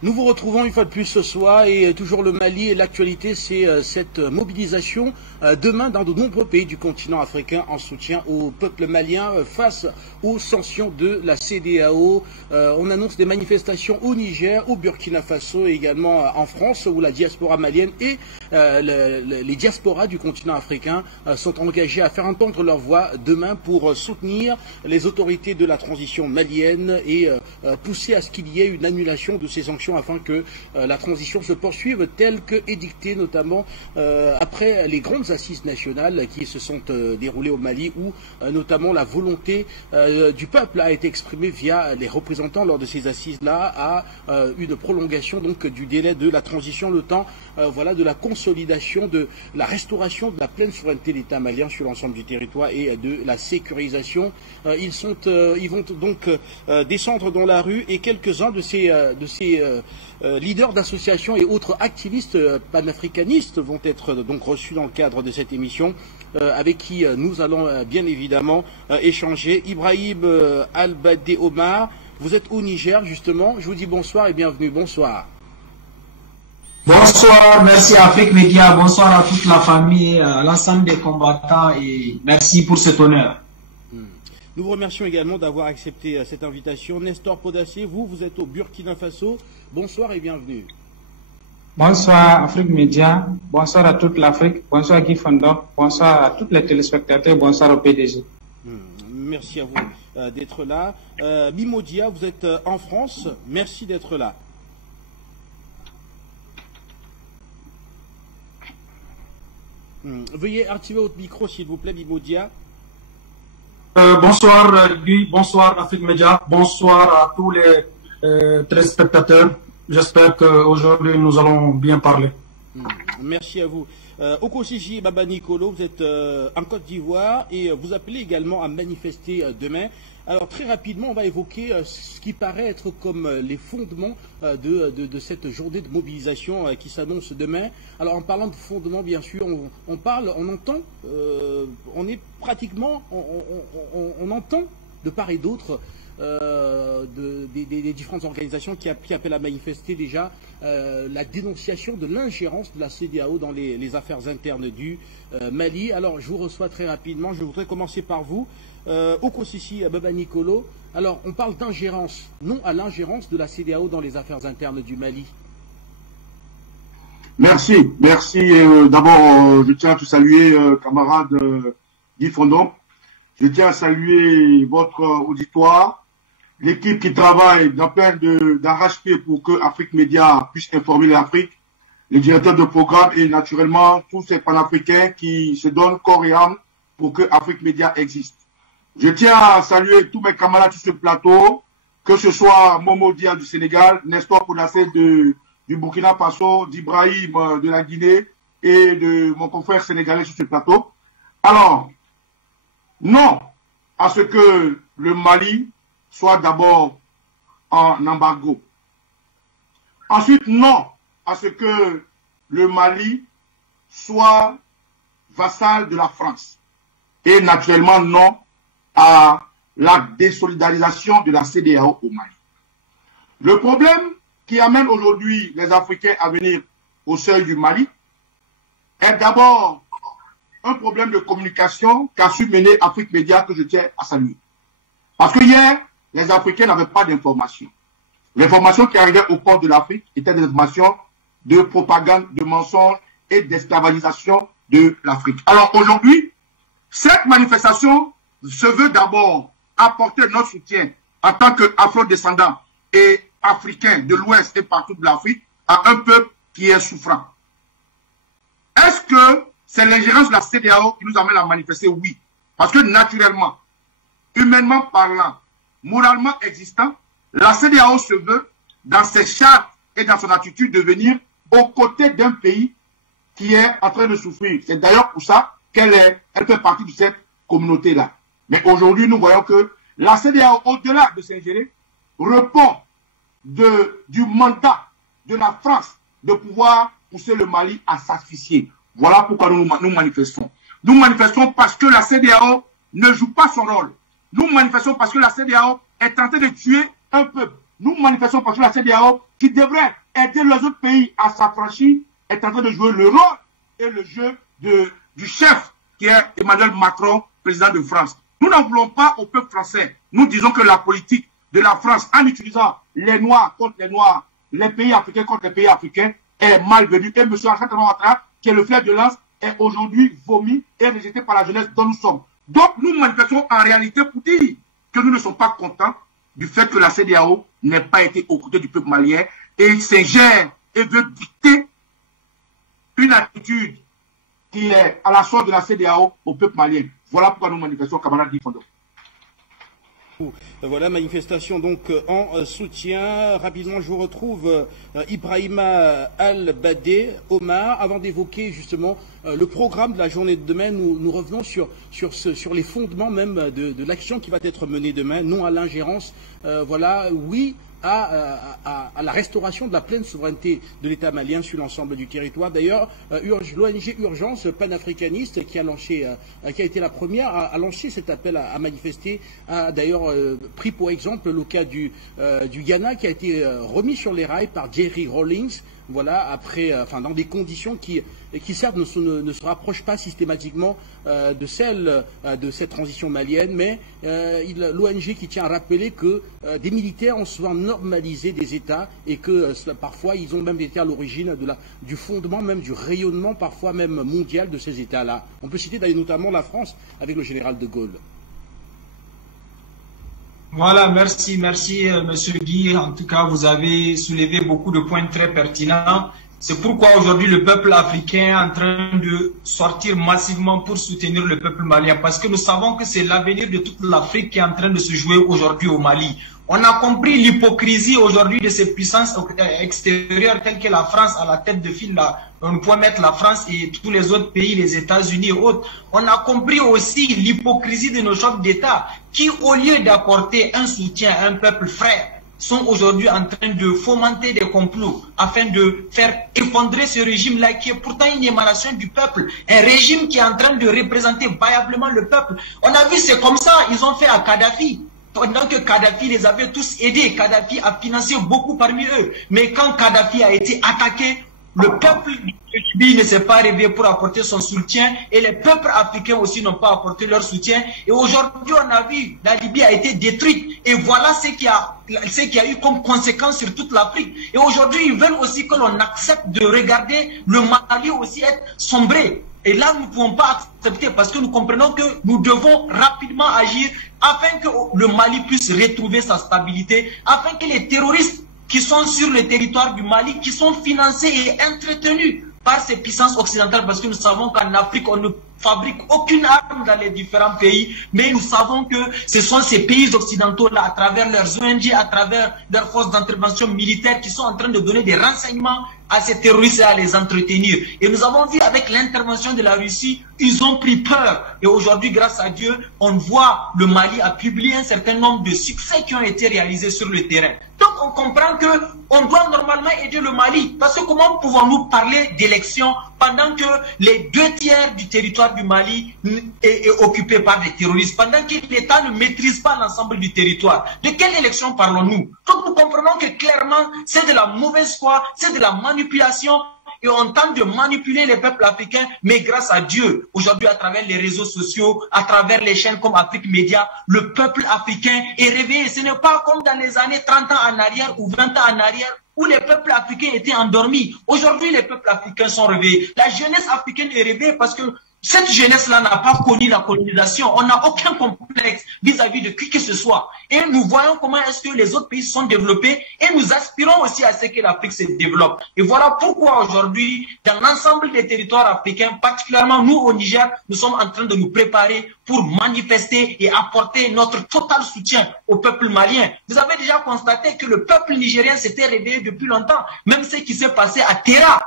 Nous vous retrouvons une fois de plus ce soir et toujours le Mali et l'actualité, c'est cette mobilisation demain dans de nombreux pays du continent africain en soutien au peuple malien face aux sanctions de la CEDEAO. On annonce des manifestations au Niger, au Burkina Faso et également en France où la diaspora malienne et les diasporas du continent africain sont engagés à faire entendre leur voix demain pour soutenir les autorités de la transition malienne et pousser à ce qu'il y ait une annulation de ces sanctions afin que la transition se poursuive telle que édictée notamment après les grandes assises nationales qui se sont déroulées au Mali où notamment la volonté du peuple a été exprimée via les représentants lors de ces assises-là à une prolongation donc du délai de la transition, le temps voilà, de la consolidation, de la restauration de la pleine souveraineté de l'État malien sur l'ensemble du territoire et de la sécurisation. Ils vont donc descendre dans la rue et quelques-uns de ces leaders d'associations et autres activistes panafricanistes vont être donc reçus dans le cadre de cette émission avec qui nous allons bien évidemment échanger. Ibrahim Al-Badé Omar, vous êtes au Niger justement, je vous dis bonsoir et bienvenue. Bonsoir. Bonsoir, merci Afrique Média, bonsoir à toute la famille, à l'ensemble des combattants et merci pour cet honneur. Nous vous remercions également d'avoir accepté cette invitation. Nestor Podassé, vous êtes au Burkina Faso. Bonsoir et bienvenue. Bonsoir Afrique Média, bonsoir à toute l'Afrique, bonsoir Guy Fondok, bonsoir à tous les téléspectateurs, bonsoir au PDG. Merci à vous d'être là. Mimodia, vous êtes en France, merci d'être là. Veuillez activer votre micro s'il vous plaît, Mimodia. Bonsoir Guy, bonsoir Afrique Média, bonsoir à tous les téléspectateurs. J'espère qu'aujourd'hui nous allons bien parler. Merci à vous. Okosiji Baba Nicolo, vous êtes en Côte d'Ivoire et vous appelez également à manifester demain. Alors très rapidement, on va évoquer ce qui paraît être comme les fondements de cette journée de mobilisation qui s'annonce demain. Alors en parlant de fondements, bien sûr, on entend, on est pratiquement, on entend de part et d'autre des différentes organisations qui appellent à manifester déjà la dénonciation de l'ingérence de la CEDEAO dans les affaires internes du Mali. Alors je vous reçois très rapidement, je voudrais commencer par vous. Okosisi Baba Nicolo, alors on parle d'ingérence, non à l'ingérence de la CEDEAO dans les affaires internes du Mali. Merci. D'abord, je tiens à te saluer, camarade Guy Fondon. Je tiens à saluer votre auditoire, l'équipe qui travaille d'arrache-pied pour que Afrique Média puisse informer l'Afrique, les directeurs de programme et naturellement tous ces panafricains qui se donnent corps et âme pour que Afrique Média existe. Je tiens à saluer tous mes camarades sur ce plateau, que ce soit Momo Dia du Sénégal, Nestor Podassé du Burkina Faso, d'Ibrahim de la Guinée et de mon confrère sénégalais sur ce plateau. Alors, non à ce que le Mali soit d'abord en embargo. Ensuite, non à ce que le Mali soit vassal de la France. Et naturellement, non à la désolidarisation de la CEDEAO au Mali. Le problème qui amène aujourd'hui les Africains à venir au seuil du Mali est d'abord un problème de communication qu'a su mener Afrique Média que je tiens à saluer. Parce que hier, les Africains n'avaient pas d'informations. L'information qui arrivait au port de l'Afrique était des informations de propagande, de mensonges et d'esclavagisation de l'Afrique. Alors aujourd'hui, cette manifestation se veut d'abord apporter notre soutien en tant qu'afro-descendants et africains de l'Ouest et partout de l'Afrique à un peuple qui est souffrant. Est-ce que c'est l'ingérence de la CEDEAO qui nous amène à manifester? Oui. Parce que naturellement, humainement parlant, moralement existant, la CEDEAO se veut, dans ses chartes et dans son attitude, de venir aux côtés d'un pays qui est en train de souffrir. C'est d'ailleurs pour ça qu'elle fait partie de cette communauté-là. Mais aujourd'hui, nous voyons que la CEDEAO, au-delà de s'ingérer, répond du mandat de la France de pouvoir pousser le Mali à s'asphyxier. Voilà pourquoi nous manifestons. Nous manifestons parce que la CEDEAO ne joue pas son rôle. Nous manifestons parce que la CEDEAO est en train de tuer un peuple. nous manifestons parce que la CEDEAO, qui devrait aider les autres pays à s'affranchir, est en train de jouer le rôle et le jeu du chef qui est Emmanuel Macron, président de France. Nous n'en voulons pas au peuple français. Nous disons que la politique de la France, en utilisant les Noirs contre les Noirs, les pays africains contre les pays africains, est malvenue. Et M. Alassane Ouattara, qui est le fer de lance, est aujourd'hui vomi et rejeté par la jeunesse dont nous sommes. Donc nous manifestons en réalité pour dire que nous ne sommes pas contents du fait que la CEDEAO n'ait pas été aux côtés du peuple malien et s'ingère et veut dicter une attitude qui est à la sorte de la CEDEAO au peuple malien. Voilà pourquoi nous manifestons, camarades Guy Fondok. Voilà, manifestation donc en soutien. Rapidement, je vous retrouve Ibrahima Al-Badé, Omar. Avant d'évoquer justement le programme de la journée de demain, nous revenons sur les fondements même de l'action qui va être menée demain. Non à l'ingérence, voilà, oui à la restauration de la pleine souveraineté de l'État malien sur l'ensemble du territoire. D'ailleurs, l'ONG Urgence panafricaniste qui a été la première à lancer cet appel à manifester, a d'ailleurs pris pour exemple le cas du Ghana qui a été remis sur les rails par Jerry Rawlings. Voilà, après, dans des conditions qui certes ne se rapprochent pas systématiquement de celles de cette transition malienne, mais l'ONG qui tient à rappeler que des militaires ont souvent normalisé des États et que parfois ils ont même été à l'origine du fondement, même du rayonnement parfois même mondial de ces États-là. On peut citer d'ailleurs notamment la France avec le général de Gaulle. Voilà, merci, Monsieur Guy. En tout cas, vous avez soulevé beaucoup de points très pertinents. C'est pourquoi aujourd'hui le peuple africain est en train de sortir massivement pour soutenir le peuple malien, parce que nous savons que c'est l'avenir de toute l'Afrique qui est en train de se jouer aujourd'hui au Mali. On a compris l'hypocrisie aujourd'hui de ces puissances extérieures telles que la France à la tête de file. Là, on peut mettre la France et tous les autres pays, les États-Unis et autres. On a compris aussi l'hypocrisie de nos chefs d'État qui, au lieu d'apporter un soutien à un peuple frère, sont aujourd'hui en train de fomenter des complots afin de faire effondrer ce régime-là qui est pourtant une émanation du peuple, un régime qui est en train de représenter vaillablement le peuple. On a vu, c'est comme ça, ils ont fait à Kadhafi. Pendant que Kadhafi les avait tous aidés, Kadhafi a financé beaucoup parmi eux. Mais quand Kadhafi a été attaqué, le peuple de Libye ne s'est pas réveillé pour apporter son soutien et les peuples africains aussi n'ont pas apporté leur soutien. Et aujourd'hui, on a vu, la Libye a été détruite. Et voilà ce qui a eu comme conséquence sur toute l'Afrique. Et aujourd'hui, ils veulent aussi que l'on accepte de regarder le Mali aussi être sombré. Et là, nous ne pouvons pas accepter parce que nous comprenons que nous devons rapidement agir afin que le Mali puisse retrouver sa stabilité, afin que les terroristes qui sont sur le territoire du Mali, qui sont financés et entretenus par ces puissances occidentales, parce que nous savons qu'en Afrique, on ne fabrique aucune arme dans les différents pays, mais nous savons que ce sont ces pays occidentaux-là, à travers leurs ONG, à travers leurs forces d'intervention militaire, qui sont en train de donner des renseignements à ces terroristes et à les entretenir. Et nous avons vu avec l'intervention de la Russie, ils ont pris peur. Et aujourd'hui, grâce à Dieu, on voit le Mali a publié un certain nombre de succès qui ont été réalisés sur le terrain. Donc on comprend que on doit normalement aider le Mali. Parce que comment pouvons-nous parler d'élections pendant que les 2/3 du territoire du Mali est occupé par des terroristes, pendant que l'État ne maîtrise pas l'ensemble du territoire? De quelle élection parlons-nous? Donc nous comprenons que clairement, c'est de la mauvaise foi, c'est de la manipulation, et on tente de manipuler les peuples africains, mais grâce à Dieu, aujourd'hui à travers les réseaux sociaux, à travers les chaînes comme Afrique Média, le peuple africain est réveillé. Ce n'est pas comme dans les années 30 ans en arrière ou 20 ans en arrière, où les peuples africains étaient endormis. Aujourd'hui, les peuples africains sont réveillés. La jeunesse africaine est réveillée parce que cette jeunesse-là n'a pas connu la colonisation. On n'a aucun complexe vis-à-vis de qui que ce soit. Et nous voyons comment est-ce que les autres pays sont développés et nous aspirons aussi à ce que l'Afrique se développe. Et voilà pourquoi aujourd'hui, dans l'ensemble des territoires africains, particulièrement nous au Niger, nous sommes en train de nous préparer pour manifester et apporter notre total soutien au peuple malien. Vous avez déjà constaté que le peuple nigérien s'était réveillé depuis longtemps. Même ce qui s'est passé à Terra,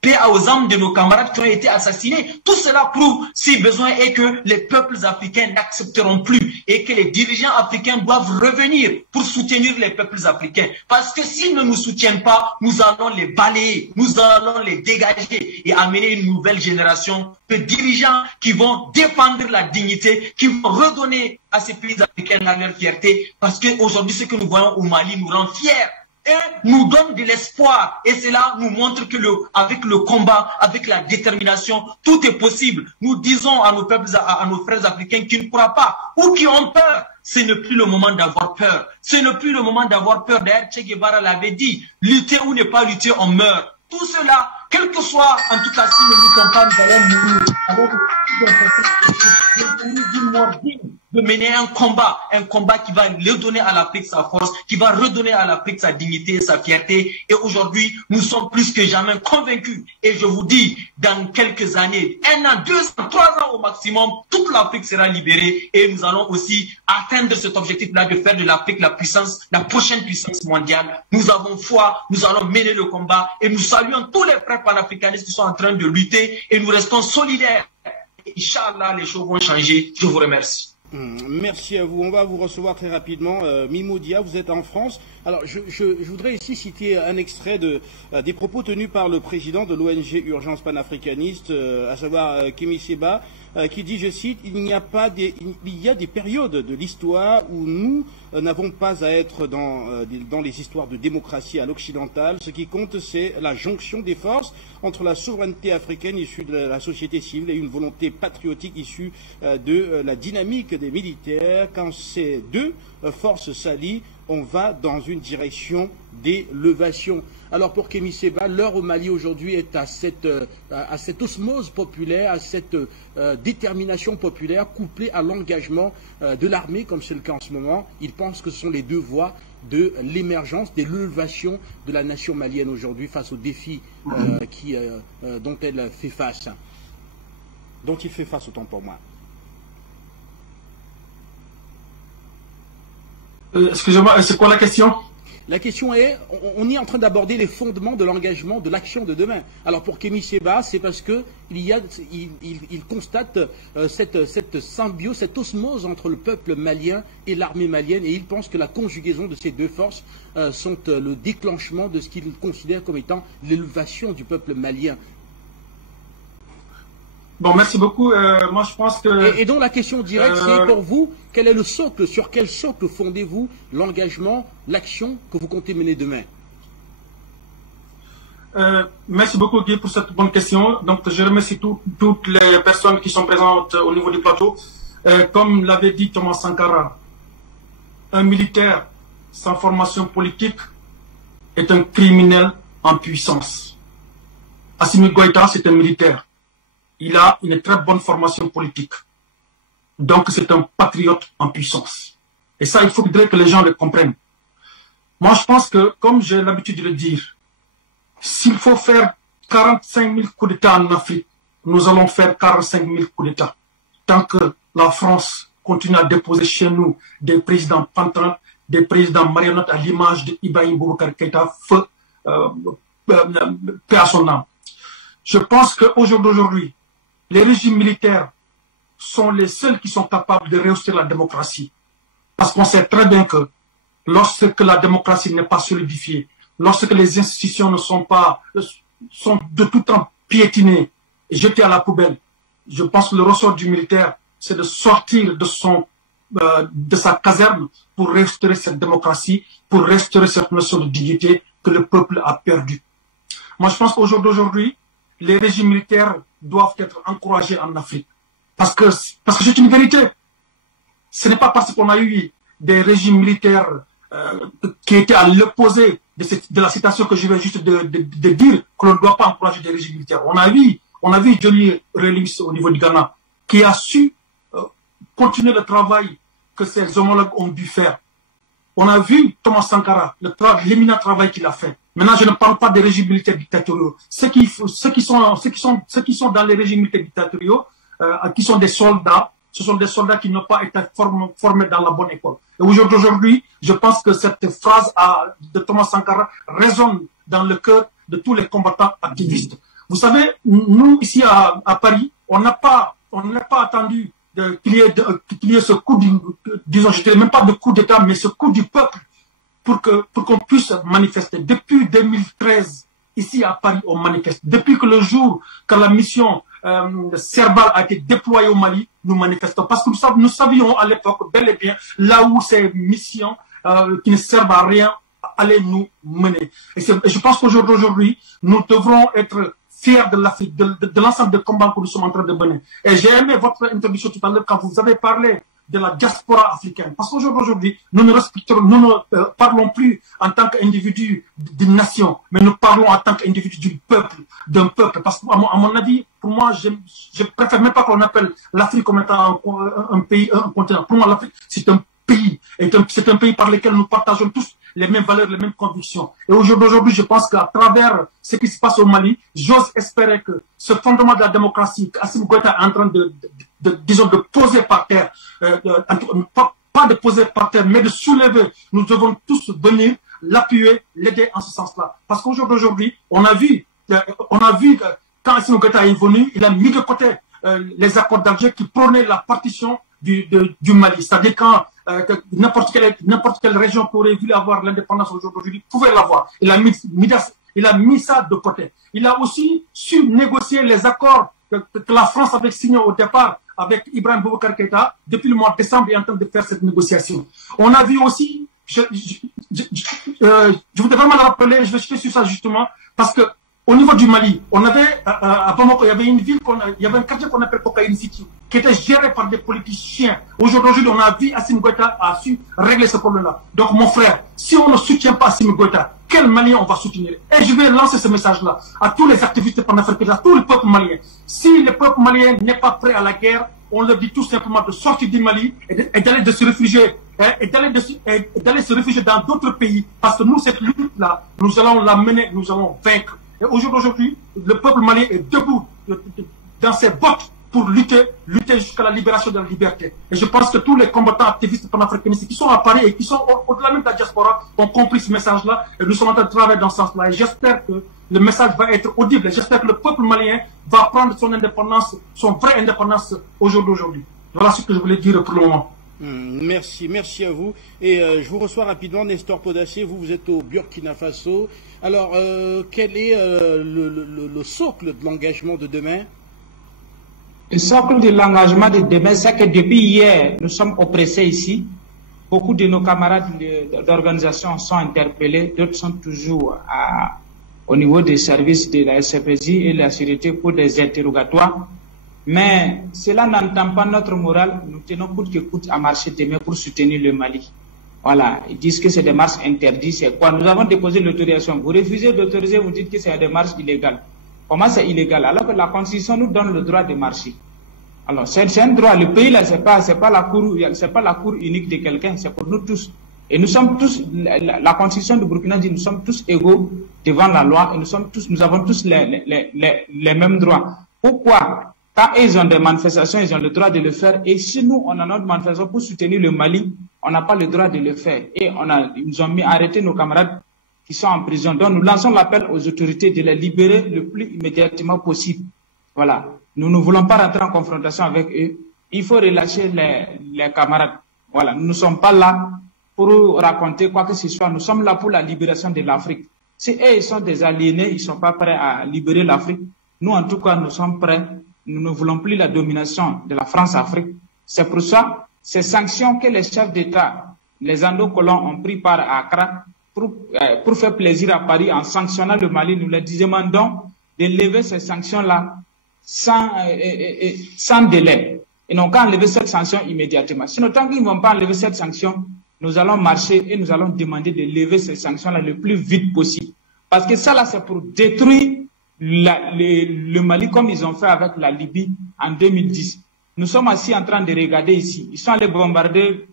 Paix aux âmes de nos camarades qui ont été assassinés. Tout cela prouve, si besoin est, que les peuples africains n'accepteront plus et que les dirigeants africains doivent revenir pour soutenir les peuples africains. Parce que s'ils ne nous soutiennent pas, nous allons les balayer, nous allons les dégager et amener une nouvelle génération de dirigeants qui vont défendre la dignité, qui vont redonner à ces pays africains leur fierté. Parce qu'aujourd'hui, ce que nous voyons au Mali nous rend fiers. Et nous donne de l'espoir. Et cela nous montre que avec le combat, avec la détermination, tout est possible. Nous disons à nos peuples, à nos frères africains qui ne croient pas ou qui ont peur. Ce n'est plus le moment d'avoir peur. Ce n'est plus le moment d'avoir peur. D'ailleurs, Che Guevara l'avait dit. Lutter ou ne pas lutter, on meurt. Tout cela, quel que soit, en tout cas, si nous ne luttons pas, nous allons mourir. Alors, de mener un combat qui va redonner à l'Afrique sa force, qui va redonner à l'Afrique sa dignité et sa fierté. Et aujourd'hui, nous sommes plus que jamais convaincus. Et je vous dis, dans quelques années, 1 an, 2 ans, 3 ans au maximum, toute l'Afrique sera libérée et nous allons aussi atteindre cet objectif-là de faire de l'Afrique la prochaine puissance mondiale. Nous avons foi, nous allons mener le combat et nous saluons tous les frères panafricanistes qui sont en train de lutter et nous restons solidaires. Inch'Allah, les choses vont changer. Je vous remercie. Merci à vous. On va vous recevoir très rapidement. Mimo Dia, vous êtes en France. Alors, je voudrais ici citer un extrait des propos tenus par le président de l'ONG Urgence panafricaniste, à savoir Kémy Séba, qui dit, je cite, il y a des périodes de l'histoire où nous n'avons pas à être dans les histoires de démocratie à l'occidentale. Ce qui compte, c'est la jonction des forces entre la souveraineté africaine issue de la société civile et une volonté patriotique issue de la dynamique des militaires. Quand ces deux forces s'allient, on va dans une direction d'élévation. Alors pour Kémy Séba, l'heure au Mali aujourd'hui est à cette osmose populaire, à cette détermination populaire couplée à l'engagement de l'armée, comme c'est le cas en ce moment. Il pense que ce sont les deux voies de l'émergence, de l'élévation de la nation malienne aujourd'hui face aux défis dont elle fait face, dont il fait face autant pour moi. Excusez-moi, c'est quoi la question? La question est, on est en train d'aborder les fondements de l'engagement, de l'action de demain. Alors pour Kémy Séba, c'est parce que il constate cette symbiose, cette osmose entre le peuple malien et l'armée malienne, et il pense que la conjugaison de ces deux forces sont le déclenchement de ce qu'il considère comme étant l'élévation du peuple malien. Bon, merci beaucoup. Moi, je pense que... Et donc, la question directe, c'est pour vous, quel est le socle, sur quel socle fondez-vous l'engagement, l'action que vous comptez mener demain? Merci beaucoup, Guy, pour cette bonne question. Donc, je remercie toutes les personnes qui sont présentes au niveau du plateau. Comme l'avait dit Thomas Sankara, un militaire sans formation politique est un criminel en puissance. Assimi Goïta, c'est un militaire. Il a une très bonne formation politique. Donc, c'est un patriote en puissance. Et ça, il faudrait que les gens le comprennent. Moi, je pense que, comme j'ai l'habitude de le dire, s'il faut faire 45 000 coups d'État en Afrique, nous allons faire 45 000 coups d'État. Tant que la France continue à déposer chez nous des présidents pantins, des présidents marionnettes à l'image de Ibrahim Boubacar Keïta, feu, paix à son âme. Je pense qu'aujourd'hui, les régimes militaires sont les seuls qui sont capables de réussir la démocratie. Parce qu'on sait très bien que lorsque la démocratie n'est pas solidifiée, lorsque les institutions sont de tout temps piétinées et jetées à la poubelle, je pense que le ressort du militaire, c'est de sortir de sa caserne pour restaurer cette démocratie, pour restaurer cette notion de dignité que le peuple a perdue. Moi, je pense qu'aujourd'hui, les régimes militaires doivent être encouragés en Afrique. Parce que c'est une vérité. Ce n'est pas parce qu'on a eu des régimes militaires qui étaient à l'opposé de la citation que je viens juste de dire que l'on ne doit pas encourager des régimes militaires. On a vu Johnny Rawlings au niveau du Ghana qui a su continuer le travail que ses homologues ont dû faire. On a vu Thomas Sankara, l'éminent travail qu'il a fait. Maintenant, je ne parle pas des régimes militaires dictatoriaux. Ceux qui sont dans les régimes militaires dictatoriaux, qui sont des soldats, ce sont des soldats qui n'ont pas été formés dans la bonne école. Et aujourd'hui, je pense que cette phrase de Thomas Sankara résonne dans le cœur de tous les combattants activistes. Vous savez, nous, ici à Paris, on n'a pas attendu qu'il y ait ce coup, disons, je ne dirais même pas de coup d'État, mais ce coup du peuple pour qu'on puisse manifester. Depuis 2013, ici à Paris, on manifeste. Depuis que le jour que la mission Serval a été déployée au Mali, nous manifestons. Parce que nous savions à l'époque, bel et bien, là où ces missions qui ne servent à rien allaient nous mener. Et je pense qu'aujourd'hui, nous devrons être fiers de l'Afrique, de l'ensemble des combats que nous sommes en train de mener. Et j'ai aimé votre introduction tout à l'heure quand vous avez parlé de la diaspora africaine. Parce qu'aujourd'hui, nous ne parlons plus en tant qu'individu d'une nation, mais nous parlons en tant qu'individu d'un peuple. Parce qu'à mon avis, pour moi, je préfère même pas qu'on appelle l'Afrique comme étant un pays, un continent. Pour moi, l'Afrique, c'est un pays. Et c'est un pays par lequel nous partageons tous les mêmes valeurs, les mêmes convictions. Et aujourd'hui, je pense qu'à travers ce qui se passe au Mali, j'ose espérer que ce fondement de la démocratie qu'Assimi Goïta est en train de poser par terre, pas de poser par terre, mais de soulever, nous devons tous venir l'appuyer, l'aider en ce sens-là. Parce qu'aujourd'hui, on a vu quand Assimi Goïta est venu, il a mis de côté les accords d'Alger qui prônaient la partition du Mali. C'est-à-dire quand n'importe quelle région qui aurait voulu avoir l'indépendance aujourd'hui pouvait l'avoir. Il a mis ça de côté. Il a aussi su négocier les accords que la France avait signés au départ avec Ibrahim Boubacar Keïta. Depuis le mois de décembre, il est en train de faire cette négociation. On a vu aussi, je voudrais vraiment le rappeler, je vais citer sur ça justement, parce que au niveau du Mali, on avait à Bamako, il y avait une ville, il y avait un quartier qu'on appelle Cocaïne City, qui était géré par des politiciens. Aujourd'hui, on a vu Assimi Goïta a su régler ce problème-là. Donc, mon frère, si on ne soutient pas Assimi Goïta, quel Malien on va soutenir? Et je vais lancer ce message-là à tous les activistes panafricains, à tout le peuple malien. Si le peuple malien n'est pas prêt à la guerre, on leur dit tout simplement de sortir du Mali et d'aller se réfugier. Et d'aller se réfugier dans d'autres pays. Parce que nous, cette lutte-là, nous allons la mener, nous allons vaincre. Et aujourd'hui, le peuple malien est debout dans ses bottes pour lutter jusqu'à la libération de la liberté. Et je pense que tous les combattants activistes panafricanistes qui sont à Paris et qui sont au-delà même de la diaspora ont compris ce message-là et nous sommes en train de travailler dans ce sens-là. Et j'espère que le message va être audible. Et j'espère que le peuple malien va prendre son indépendance, son vraie indépendance aujourd'hui. Voilà ce que je voulais dire pour le moment. Merci à vous. Et je vous reçois rapidement, Nestor Podacé, vous êtes au Burkina Faso. Alors, quel est le socle de l'engagement de demain? Le socle de l'engagement de demain, c'est que depuis hier, nous sommes oppressés ici. Beaucoup de nos camarades d'organisation sont interpellés, d'autres sont toujours au niveau des services de la SPJ et de la sécurité pour des interrogatoires. Mais cela n'entend pas notre morale. Nous tenons coûte que coûte à marcher demain pour soutenir le Mali. Voilà, ils disent que c'est des marches interdites. C'est quoi? Nous avons déposé l'autorisation. Vous refusez d'autoriser, vous dites que c'est des marches illégales. Comment c'est illégal? Alors que la Constitution nous donne le droit de marcher. Alors c'est un droit. Le pays là, c'est pas la cour unique de quelqu'un. C'est pour nous tous. Et nous sommes tous. La Constitution du Burkina dit nous sommes tous égaux devant la loi et nous avons tous les mêmes droits. Pourquoi? Quand ils ont des manifestations, ils ont le droit de le faire. Et si nous, on a notre manifestation pour soutenir le Mali, on n'a pas le droit de le faire. Et ils nous ont arrêté nos camarades qui sont en prison. Donc, nous lançons l'appel aux autorités de les libérer le plus immédiatement possible. Voilà. Nous ne voulons pas rentrer en confrontation avec eux. Il faut relâcher les camarades. Voilà. Nous ne sommes pas là pour raconter quoi que ce soit. Nous sommes là pour la libération de l'Afrique. Si eux, ils sont des aliénés, ils ne sont pas prêts à libérer l'Afrique. Nous, en tout cas, nous sommes prêts. Nous ne voulons plus la domination de la France-Afrique. C'est pour ça, ces sanctions que les chefs d'État, les endocolons ont pris par Accra pour faire plaisir à Paris en sanctionnant le Mali, nous leur demandons de lever ces sanctions-là sans délai. Ils n'ont qu'à enlever cette sanction immédiatement. Sinon, tant qu'ils ne vont pas enlever cette sanction, nous allons marcher et nous allons demander de lever ces sanctions-là le plus vite possible. Parce que ça, là, c'est pour détruire le Mali comme ils ont fait avec la Libye en 2010. Nous sommes assis en train de regarder ici. Ils sont allés bombarder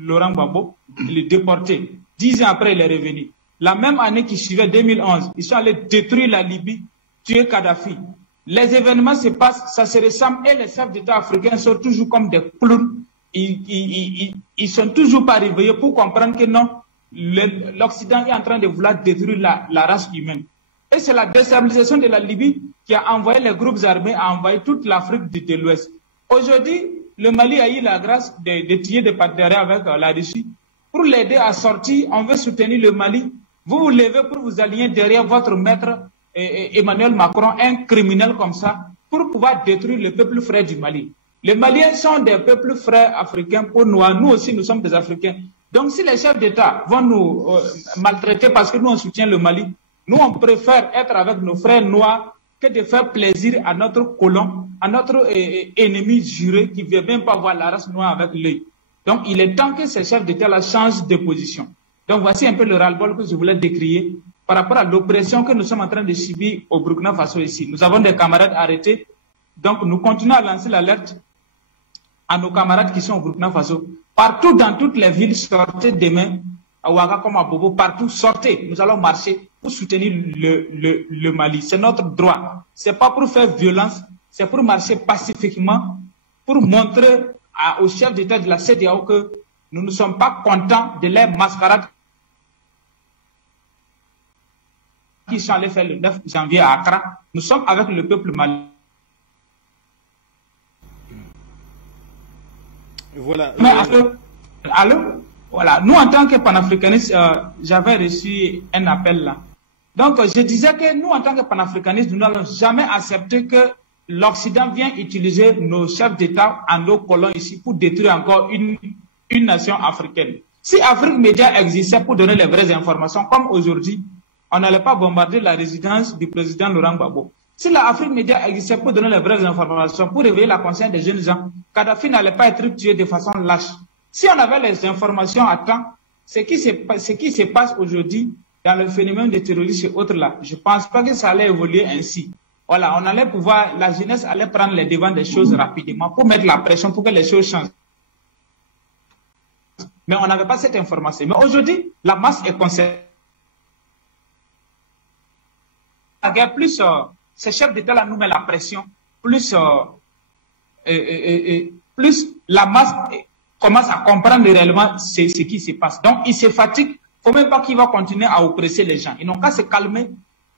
Laurent Gbagbo, le déporter. 10 ans après, il est revenu. La même année qui suivait, 2011, ils sont allés détruire la Libye, tuer Kadhafi. Les événements se passent, ça se ressemble et les chefs d'État africains sont toujours comme des clowns. Ils sont toujours pas réveillés pour comprendre que non, l'Occident est en train de vouloir détruire la race humaine. Et c'est la déstabilisation de la Libye qui a envoyé les groupes armés, a envoyé toute l'Afrique de l'Ouest. Aujourd'hui, le Mali a eu la grâce de tirer des partenariats avec la Russie. Pour l'aider à sortir, on veut soutenir le Mali. Vous vous levez pour vous aligner derrière votre maître Emmanuel Macron, un criminel comme ça, pour pouvoir détruire le peuple frère du Mali. Les Maliens sont des peuples frères africains pour nous. Nous aussi, nous sommes des Africains. Donc, si les chefs d'État vont nous maltraiter parce que nous, on soutient le Mali, nous, on préfère être avec nos frères noirs que de faire plaisir à notre colon, à notre ennemi juré qui ne veut même pas voir la race noire avec l'œil. Donc, il est temps que ces chefs d'État-là changent de position. Donc, voici un peu le ras-le-bol que je voulais décrier par rapport à l'oppression que nous sommes en train de subir au Burkina Faso ici. Nous avons des camarades arrêtés. Donc, nous continuons à lancer l'alerte à nos camarades qui sont au Burkina Faso. Partout dans toutes les villes, sortez demain, à Ouaga comme à Bobo, partout, sortez. Nous allons marcher pour soutenir le Mali. C'est notre droit. C'est pas pour faire violence, c'est pour marcher pacifiquement, pour montrer aux chefs d'État de la CEDEAO que nous ne sommes pas contents de leur mascarade qui sont allés faire le 9 janvier à Accra. Nous sommes avec le peuple malien. Voilà. Allô? Voilà. Nous, en tant que panafricanistes, j'avais reçu un appel là. Donc, je disais que nous, en tant que panafricanistes, nous n'allons jamais accepter que l'Occident vienne utiliser nos chefs d'État en nos colons ici pour détruire encore une nation africaine. Si Afrique Média existait pour donner les vraies informations, comme aujourd'hui, on n'allait pas bombarder la résidence du président Laurent Gbagbo. Si la Afrique Média existait pour donner les vraies informations, pour réveiller la conscience des jeunes gens, Kadhafi n'allait pas être tué de façon lâche. Si on avait les informations à temps, ce qui se passe aujourd'hui dans le phénomène de terrorisme et autres là, je ne pense pas que ça allait évoluer ainsi. Voilà, on allait pouvoir, la jeunesse allait prendre les devants des choses rapidement pour mettre la pression pour que les choses changent. Mais on n'avait pas cette information. Mais aujourd'hui, la masse est concernée. Plus ces chefs d'État-là nous mettent la pression, plus la masse commence à comprendre réellement ce qui se passe. Donc, ils se fatiguent. Il ne faut même pas qu'ils vont continuer à oppresser les gens. Ils n'ont qu'à se calmer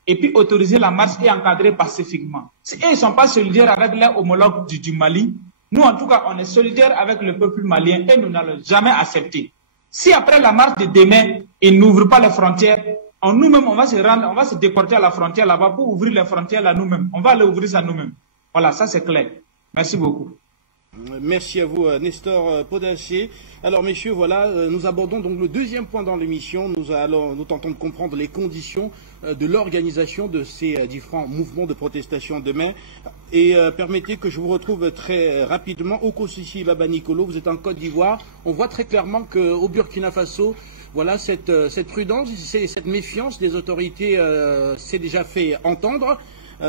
et puis autoriser la marche et encadrer pacifiquement. Si eux ne sont pas solidaires avec leurs homologues du Mali, nous, en tout cas, on est solidaires avec le peuple malien et nous n'allons jamais accepter. Si après la marche de demain, ils n'ouvrent pas les frontières, nous-mêmes, on va se déporter à la frontière là-bas pour ouvrir les frontières là nous-mêmes. On va aller ouvrir ça nous-mêmes. Voilà, ça c'est clair. Merci beaucoup. Merci à vous, Nestor Podhaché. Alors, messieurs, voilà, nous abordons donc le deuxième point dans l'émission. Nous tentons de comprendre les conditions de l'organisation de ces différents mouvements de protestation demain. Et permettez que je vous retrouve très rapidement. Okosisi Baba Nicolo, vous êtes en Côte d'Ivoire. On voit très clairement qu'au Burkina Faso, voilà, cette prudence, cette méfiance des autorités s'est déjà fait entendre,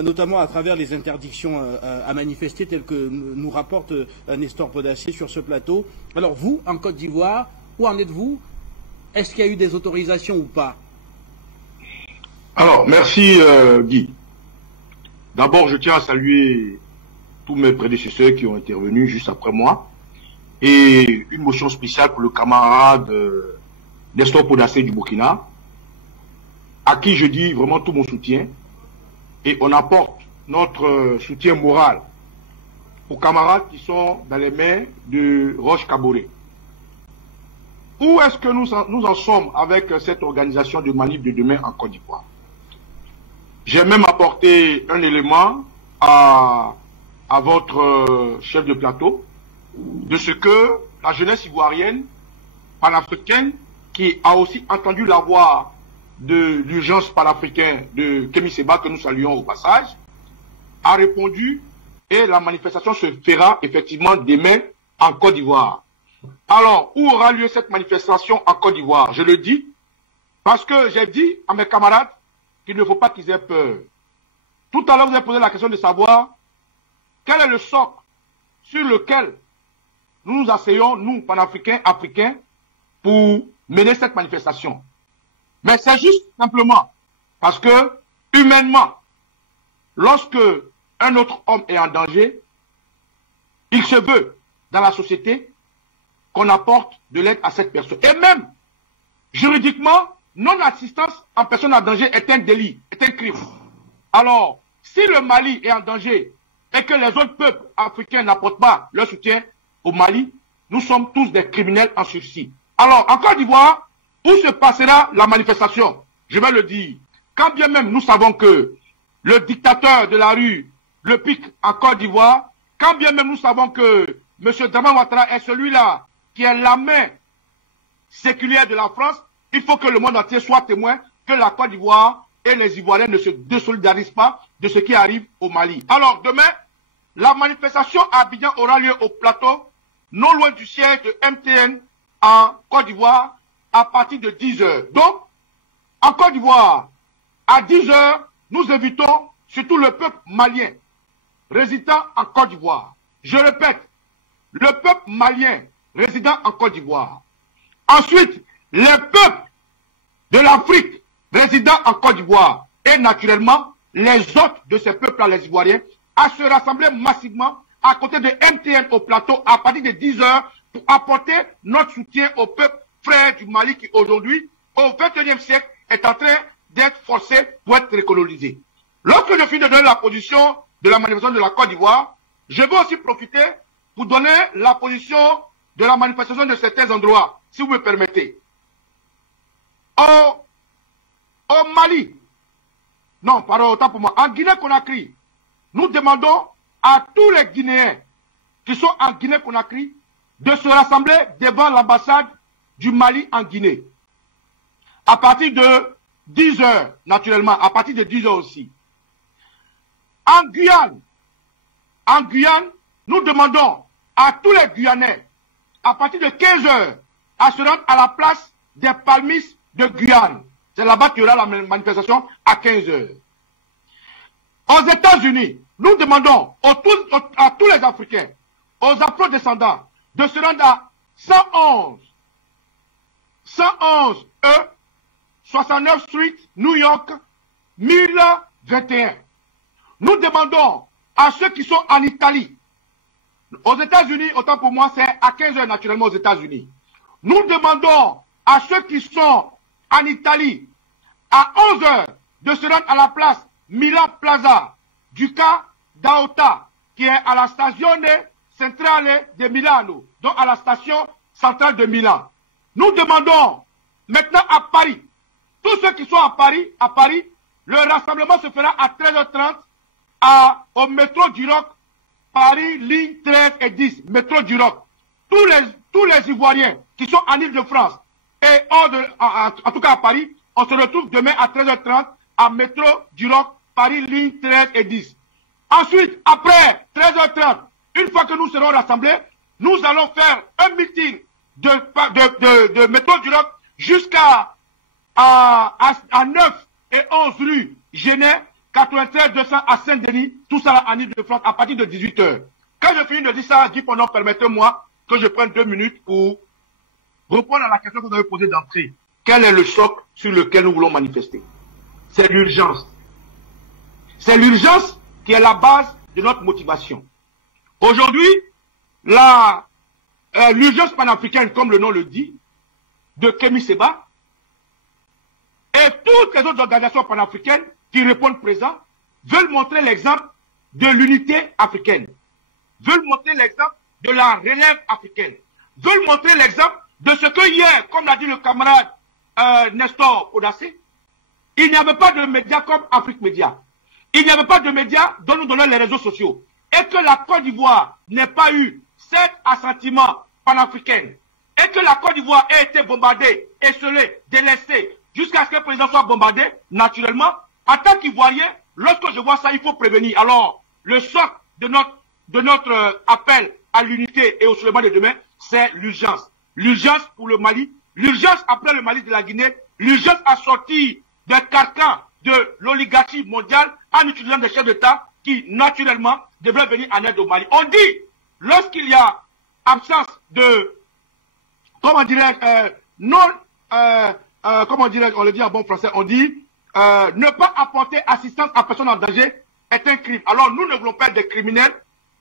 notamment à travers les interdictions à manifester, telles que nous rapporte Nestor Podhaché sur ce plateau. Alors vous, en Côte d'Ivoire, où en êtes-vous? Est-ce qu'il y a eu des autorisations ou pas? Alors, merci Guy. D'abord, je tiens à saluer tous mes prédécesseurs qui ont intervenu juste après moi. Et une motion spéciale pour le camarade Nestor Podhaché du Burkina, à qui je dis vraiment tout mon soutien. Et on apporte notre soutien moral aux camarades qui sont dans les mains de Roch Kaboré. Où est-ce que nous en sommes avec cette organisation de manif de demain en Côte d'Ivoire? J'ai même apporté un élément à votre chef de plateau de ce que la jeunesse ivoirienne, panafricaine, qui a aussi entendu la voix de l'urgence panafricaine de Kémy Séba, que nous saluons au passage, a répondu et la manifestation se fera effectivement demain en Côte d'Ivoire. Alors, où aura lieu cette manifestation en Côte d'Ivoire? Je le dis parce que j'ai dit à mes camarades qu'il ne faut pas qu'ils aient peur. Tout à l'heure, vous avez posé la question de savoir quel est le socle sur lequel nous nous asseyons, nous, panafricains, africains, pour mener cette manifestation. Mais c'est juste simplement parce que, humainement, lorsque un autre homme est en danger, il se veut, dans la société, qu'on apporte de l'aide à cette personne. Et même, juridiquement, non-assistance en personne en danger est un délit, est un crime. Alors, si le Mali est en danger et que les autres peuples africains n'apportent pas leur soutien au Mali, nous sommes tous des criminels en sursis. Alors, en Côte d'Ivoire, où se passera la manifestation? Je vais le dire. Quand bien même nous savons que le dictateur de la rue le pique en Côte d'Ivoire, quand bien même nous savons que M. Dramane Ouattara est celui-là qui est la main séculière de la France, il faut que le monde entier soit témoin que la Côte d'Ivoire et les Ivoiriens ne se désolidarisent pas de ce qui arrive au Mali. Alors demain, la manifestation à Abidjan aura lieu au plateau, non loin du siège de MTN en Côte d'Ivoire, à partir de 10 h. Donc, en Côte d'Ivoire, à 10 h, nous invitons surtout le peuple malien résidant en Côte d'Ivoire. Je répète, le peuple malien résidant en Côte d'Ivoire. Ensuite, les peuples de l'Afrique résidant en Côte d'Ivoire et naturellement les autres de ces peuples-là, les Ivoiriens, à se rassembler massivement à côté de MTN au plateau à partir de 10 h pour apporter notre soutien au peuple frère du Mali qui aujourd'hui, au XXIe siècle, est en train d'être forcé pour être recolonisé. Lorsque je finis de donner la position de la manifestation de la Côte d'Ivoire, je veux aussi profiter pour donner la position de la manifestation de certains endroits, si vous me permettez. Au Mali, non, pardon, autant pour moi, en Guinée-Conakry, nous demandons à tous les Guinéens qui sont en Guinée-Conakry de se rassembler devant l'ambassade du Mali en Guinée. À partir de 10 h, naturellement, à partir de 10 h aussi. En Guyane, nous demandons à tous les Guyanais, à partir de 15 h, à se rendre à la place des palmistes de Guyane. C'est là-bas qu'il y aura la manifestation à 15 h. Aux États-Unis, nous demandons à tous les Africains, aux afro-descendants, de se rendre à 111 E, 69 Street, New York, 1021. Nous demandons à ceux qui sont en Italie, aux États-Unis, autant pour moi, c'est à 15 h naturellement aux États-Unis. Nous demandons à ceux qui sont en Italie, à 11 h, de se rendre à la place Milan Plaza, Duca d'Aota, qui est à la Stazione Centrale de Milano, donc à la station centrale de Milan. Nous demandons maintenant à Paris, tous ceux qui sont à Paris, le rassemblement se fera à 13 h 30 au métro du Roc, Paris, ligne 13 et 10, métro du Roc. Tous les Ivoiriens qui sont en Île-de-France et en tout cas à Paris, on se retrouve demain à 13 h 30 à métro du Roc, Paris, ligne 13 et 10. Ensuite, après 13 h 30, une fois que nous serons rassemblés, nous allons faire un meeting de métro du Roc jusqu'à 9 et 11 rue Genet, 93 200 à Saint-Denis, tout ça en Île-de-France à partir de 18 h. Quand je finis de dire ça, Guy Fondon, permettez-moi que je prenne 2 minutes pour répondre à la question que vous avez posée d'entrée. Quel est le choc sur lequel nous voulons manifester? C'est l'urgence. C'est l'urgence qui est la base de notre motivation. Aujourd'hui, l'urgence panafricaine, comme le nom le dit, de Kémy Séba, et toutes les autres organisations panafricaines qui répondent présent, veulent montrer l'exemple de l'unité africaine, veulent montrer l'exemple de la relève africaine, veulent montrer l'exemple de ce que hier, comme l'a dit le camarade Nestor Odacé, il n'y avait pas de médias comme Afrique Média. Il n'y avait pas de médias dont nous donnons les réseaux sociaux. Et que la Côte d'Ivoire n'ait pas eu cet assentiment panafricain. Et que la Côte d'Ivoire ait été bombardée, esselée, délaissée, jusqu'à ce que le président soit bombardé, naturellement, en tant qu'Ivoirien, lorsque je vois ça, il faut prévenir. Alors, le choc de notre appel à l'unité et au soulèvement de demain, c'est l'urgence. L'urgence pour le Mali, l'urgence après le Mali de la Guinée, l'urgence à sortir des carcans de l'oligarchie mondiale en utilisant des chefs d'État qui, naturellement, devraient venir en aide au Mali. On dit, lorsqu'il y a absence de, comment dirais-je, comment dirais-je, on le dit en bon français, on dit, ne pas apporter assistance à personne en danger est un crime. Alors nous ne voulons pas être des criminels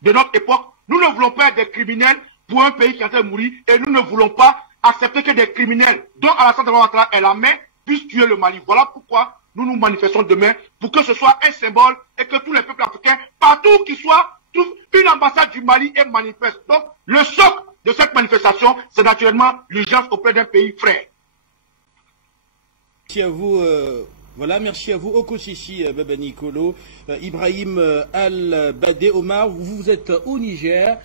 de notre époque, nous ne voulons pas être des criminels pour un pays qui est en train de mourir, et nous ne voulons pas accepter que des criminels, dont Alassane Ouattara est la main, puissent tuer le Mali. Voilà pourquoi nous nous manifestons demain pour que ce soit un symbole et que tous les peuples africains, partout qu'ils soient, une ambassade du Mali est manifeste. Donc, le socle de cette manifestation, c'est naturellement l'urgence auprès d'un pays frère. Merci à vous. Voilà, merci à vous. Okosisi Baba Nicolo, Ibrahim Al-Badé Omar, vous êtes au Niger.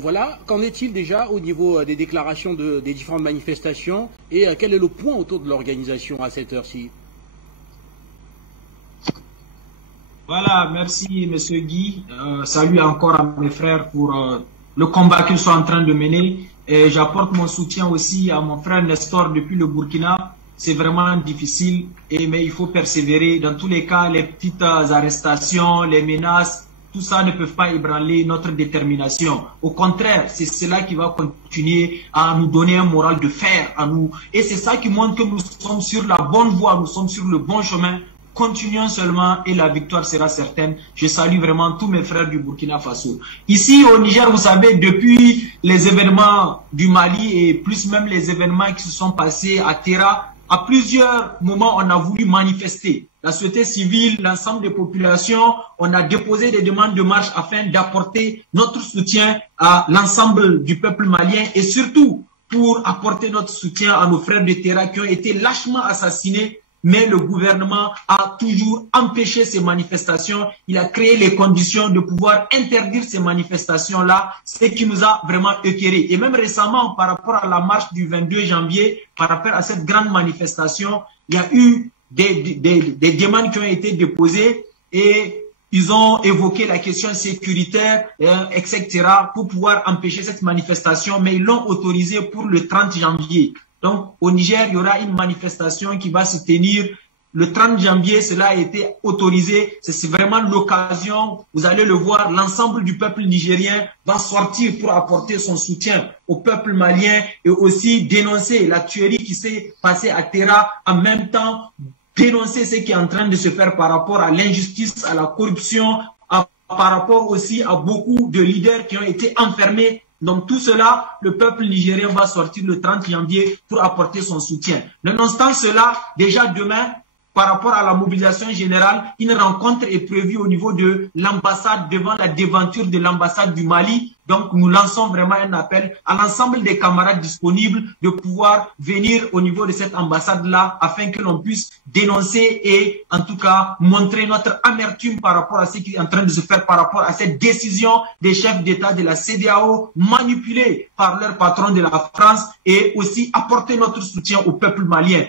Voilà, qu'en est-il déjà au niveau des déclarations des différentes manifestations et quel est le point autour de l'organisation à cette heure-ci? Voilà, merci Monsieur Guy. Salut encore à mes frères pour le combat qu'ils sont en train de mener. Et j'apporte mon soutien aussi à mon frère Nestor depuis le Burkina. C'est vraiment difficile, mais il faut persévérer. Dans tous les cas, les petites arrestations, les menaces, tout ça ne peuvent pas ébranler notre détermination. Au contraire, c'est cela qui va continuer à nous donner un moral de fer à nous. Et c'est ça qui montre que nous sommes sur la bonne voie, nous sommes sur le bon chemin. Continuons seulement et la victoire sera certaine. Je salue vraiment tous mes frères du Burkina Faso. Ici au Niger, vous savez, depuis les événements du Mali et plus même les événements qui se sont passés à Terra, à plusieurs moments, on a voulu manifester. La société civile, l'ensemble des populations, on a déposé des demandes de marche afin d'apporter notre soutien à l'ensemble du peuple malien et surtout pour apporter notre soutien à nos frères de Terra qui ont été lâchement assassinés. Mais le gouvernement a toujours empêché ces manifestations. Il a créé les conditions de pouvoir interdire ces manifestations-là, ce qui nous a vraiment écœurés. Et même récemment, par rapport à la marche du 22 janvier, par rapport à cette grande manifestation, il y a eu des demandes qui ont été déposées et ils ont évoqué la question sécuritaire, etc., pour pouvoir empêcher cette manifestation, mais ils l'ont autorisé pour le 30 janvier. Donc, au Niger, il y aura une manifestation qui va se tenir le 30 janvier. Cela a été autorisé. C'est vraiment l'occasion. Vous allez le voir, l'ensemble du peuple nigérien va sortir pour apporter son soutien au peuple malien et aussi dénoncer la tuerie qui s'est passée à Terra, en même temps dénoncer ce qui est en train de se faire par rapport à l'injustice, à la corruption, par rapport aussi à beaucoup de leaders qui ont été enfermés. Donc tout cela, le peuple nigérien va sortir le 30 janvier pour apporter son soutien. Nonobstant cela, déjà demain, par rapport à la mobilisation générale, une rencontre est prévue au niveau de l'ambassade, devant la devanture de l'ambassade du Mali. Donc nous lançons vraiment un appel à l'ensemble des camarades disponibles de pouvoir venir au niveau de cette ambassade-là afin que l'on puisse dénoncer et en tout cas montrer notre amertume par rapport à ce qui est en train de se faire, par rapport à cette décision des chefs d'État de la CEDEAO manipulée par leur patron de la France et aussi apporter notre soutien au peuple malien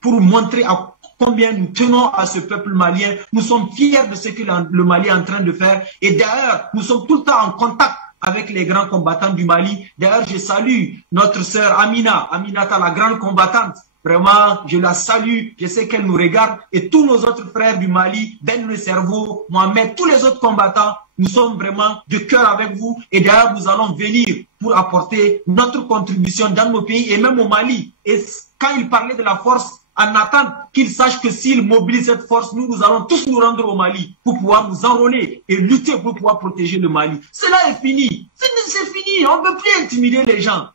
pour montrer à combien nous tenons à ce peuple malien. Nous sommes fiers de ce que le Mali est en train de faire. Et d'ailleurs, nous sommes tout le temps en contact avec les grands combattants du Mali. D'ailleurs, je salue notre sœur Aminata, la grande combattante. Vraiment, je la salue. Je sais qu'elle nous regarde. Et tous nos autres frères du Mali, Ben le Cerveau, Mohamed, tous les autres combattants, nous sommes vraiment de cœur avec vous. Et d'ailleurs, nous allons venir pour apporter notre contribution dans nos pays et même au Mali. Et quand il parlait de la force, en attendant qu'ils sachent que s'ils mobilisent cette force, nous allons tous nous rendre au Mali pour pouvoir nous enrôler et lutter pour pouvoir protéger le Mali. Cela est fini. C'est fini. On ne peut plus intimider les gens.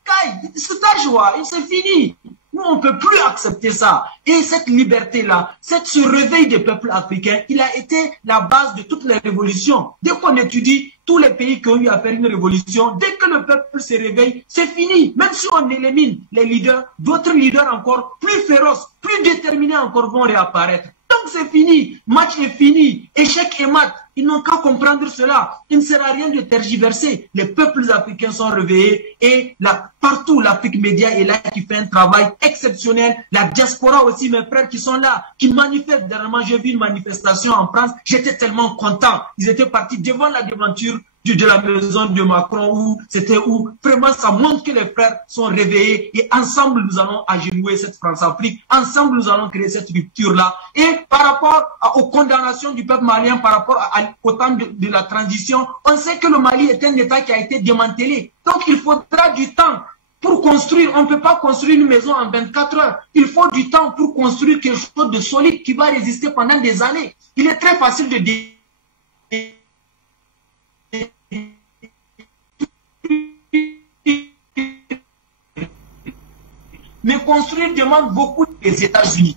C'est ta joie. C'est fini. Nous, on ne peut plus accepter ça. Et cette liberté-là, ce réveil des peuples africains, il a été la base de toutes les révolutions. Dès qu'on étudie tous les pays qui ont eu à faire une révolution, dès que le peuple se réveille, c'est fini. Même si on élimine les leaders, d'autres leaders encore plus féroces, plus déterminés encore vont réapparaître. Donc c'est fini, match est fini, échec et mat, ils n'ont qu'à comprendre cela. Il ne sert à rien de tergiverser. Les peuples africains sont réveillés et partout l'Afrique Média est là qui fait un travail exceptionnel. La diaspora aussi, mes frères qui sont là, qui manifestent. Dernièrement, j'ai vu une manifestation en France, j'étais tellement content. Ils étaient partis devant la devanture de la maison de Macron où vraiment ça montre que les frères sont réveillés et ensemble nous allons agenouiller cette France-Afrique, ensemble nous allons créer cette rupture-là. Et par rapport aux condamnations du peuple malien, par rapport au temps de la transition, on sait que le Mali est un État qui a été démantelé. Donc il faudra du temps pour construire. On ne peut pas construire une maison en 24 heures. Il faut du temps pour construire quelque chose de solide qui va résister pendant des années. Il est très facile de dire mais construire demande beaucoup des États-Unis.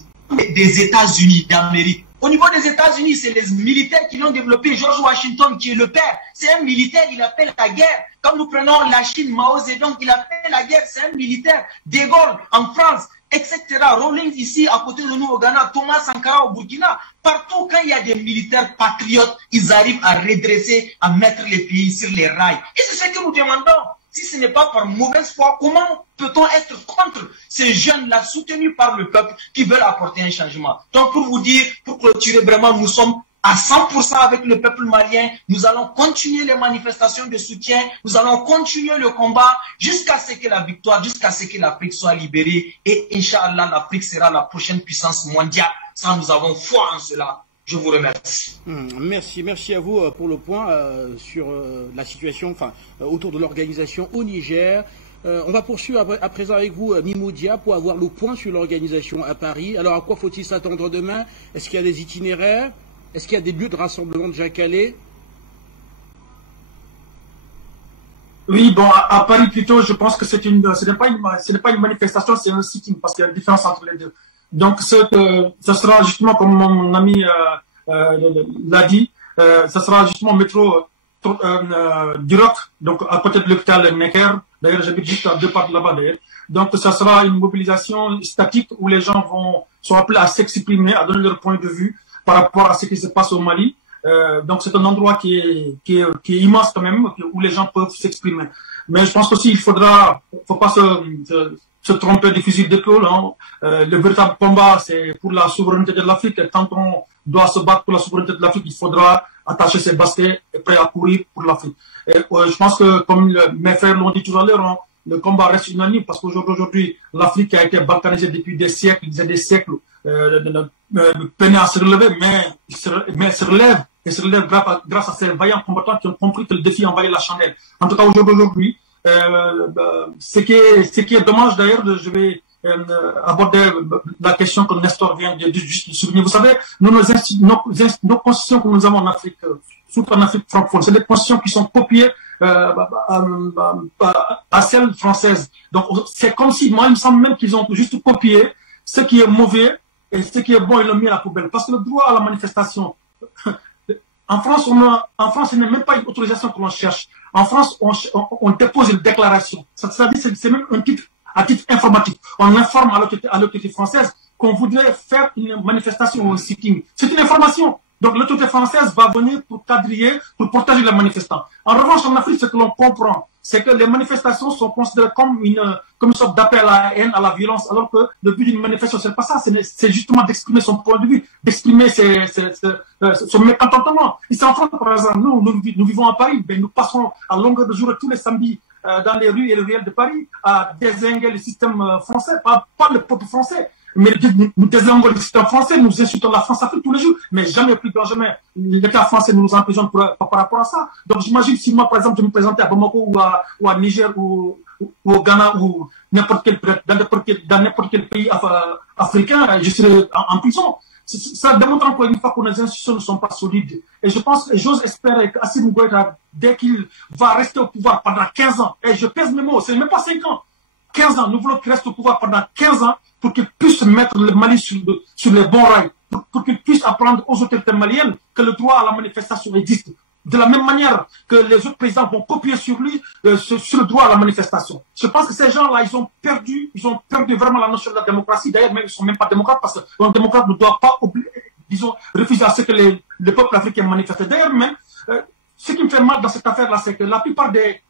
des États-Unis d'Amérique. Au niveau des États-Unis, c'est les militaires qui l'ont développé. George Washington, qui est le père, c'est un militaire, il a fait la guerre. Quand nous prenons la Chine, Mao Zedong, il a fait la guerre, c'est un militaire. De Gaulle, en France, etc. Rawlings ici, à côté de nous au Ghana, Thomas Sankara au Burkina. Partout, quand il y a des militaires patriotes, ils arrivent à redresser, à mettre les pays sur les rails. Et c'est ce que nous demandons. Si ce n'est pas par mauvaise foi, comment peut-on être contre ces jeunes-là soutenus par le peuple qui veulent apporter un changement? Donc pour vous dire, pour clôturer vraiment, nous sommes à 100% avec le peuple malien. Nous allons continuer les manifestations de soutien. Nous allons continuer le combat jusqu'à ce que la victoire, jusqu'à ce que l'Afrique soit libérée. Et Inch'Allah, l'Afrique sera la prochaine puissance mondiale. Ça, nous avons foi en cela. Je vous remercie. Merci à vous pour le point sur la situation autour de l'organisation au Niger. On va poursuivre à présent avec vous, Mimoudia, pour avoir le point sur l'organisation à Paris. Alors, à quoi faut-il s'attendre demain? Est-ce qu'il y a des itinéraires? Est-ce qu'il y a des lieux de rassemblement déjà calés? Oui, bon, à Paris plutôt, je pense que ce n'est pas une manifestation, c'est un sitting, parce qu'il y a une différence entre les deux. Donc, ça sera justement, comme mon ami l'a dit, ça sera justement métro du Roc, donc à côté de l'hôpital Necker. D'ailleurs, j'habite juste à 2 pas de là-bas, d'ailleurs. Donc, ça sera une mobilisation statique où les gens sont appelés à s'exprimer, à donner leur point de vue par rapport à ce qui se passe au Mali. Donc, c'est un endroit qui est immense quand même, où les gens peuvent s'exprimer. Mais je pense aussi il faut pas se tromper des fusils d'épaule. Le véritable combat, c'est pour la souveraineté de l'Afrique. Et quand on doit se battre pour la souveraineté de l'Afrique, il faudra attacher ses bastets et prêt à courir pour l'Afrique. Et je pense que, comme mes frères l'ont dit tout à l'heure, le combat reste unanime parce qu'aujourd'hui, l'Afrique a été balkanisée depuis des siècles, peine à se relever, mais se relève grâce à ces vaillants combattants qui ont compris que le défi envahit la chandelle. En tout cas, aujourd'hui, ce qui est dommage d'ailleurs, je vais aborder la question que Nestor vient de souligner. Vous savez, nos constitutions que nous avons en Afrique, surtout en Afrique francophone, c'est des constitutions qui sont copiées à celles françaises. Donc c'est comme si, moi il me semble même qu'ils ont juste copié ce qui est mauvais et ce qui est bon, ils l'ont mis à la poubelle. Parce que le droit à la manifestation, en France, ce n'est même pas une autorisation que l'on cherche. En France, on dépose une déclaration. Ça veut dire c'est même un titre, à titre informatique. On informe à l'autorité française qu'on voudrait faire une manifestation ou un sitting. C'est une information. Donc l'autorité française va venir pour quadriller, pour protéger les manifestants. En revanche, en Afrique, ce que l'on comprend, c'est que les manifestations sont considérées comme une sorte d'appel à la haine, à la violence, alors que le but d'une manifestation, c'est pas ça, c'est justement d'exprimer son point de vue, d'exprimer son mécontentement. Ici en France, par exemple, nous vivons à Paris, mais nous passons à longueur de journée tous les samedis dans les rues et les ruelles de Paris à désinguer le système français, pas le peuple français. Mais nous désinguons le système français, nous insultons la France-Afrique tous les jours, mais jamais plus grand jamais l'État français nous emprisonne par rapport à ça. Donc j'imagine si moi, par exemple, je me présentais à Bamako ou à Niger ou au Ghana ou dans n'importe quel pays africain, je serais en prison. Ça démontre encore une fois que nos institutions ne sont pas solides. Et je pense, et j'ose espérer qu'Assimi Goïta, dès qu'il va rester au pouvoir pendant 15 ans, et je pèse mes mots, c'est même pas 5 ans, 15 ans, nous voulons qu'il reste au pouvoir pendant 15 ans pour qu'il puisse mettre le Mali sur les bons rails, pour qu'il puisse apprendre aux autorités maliennes que le droit à la manifestation existe. De la même manière que les autres présidents vont copier sur lui, sur le droit à la manifestation. Je pense que ces gens-là, ils ont perdu vraiment la notion de la démocratie. D'ailleurs, même, ils ne sont même pas démocrates parce qu'un démocrate ne doit pas refuser à ce que le peuple africain manifeste. D'ailleurs, même, ce qui me fait mal dans cette affaire-là, c'est que la plupart des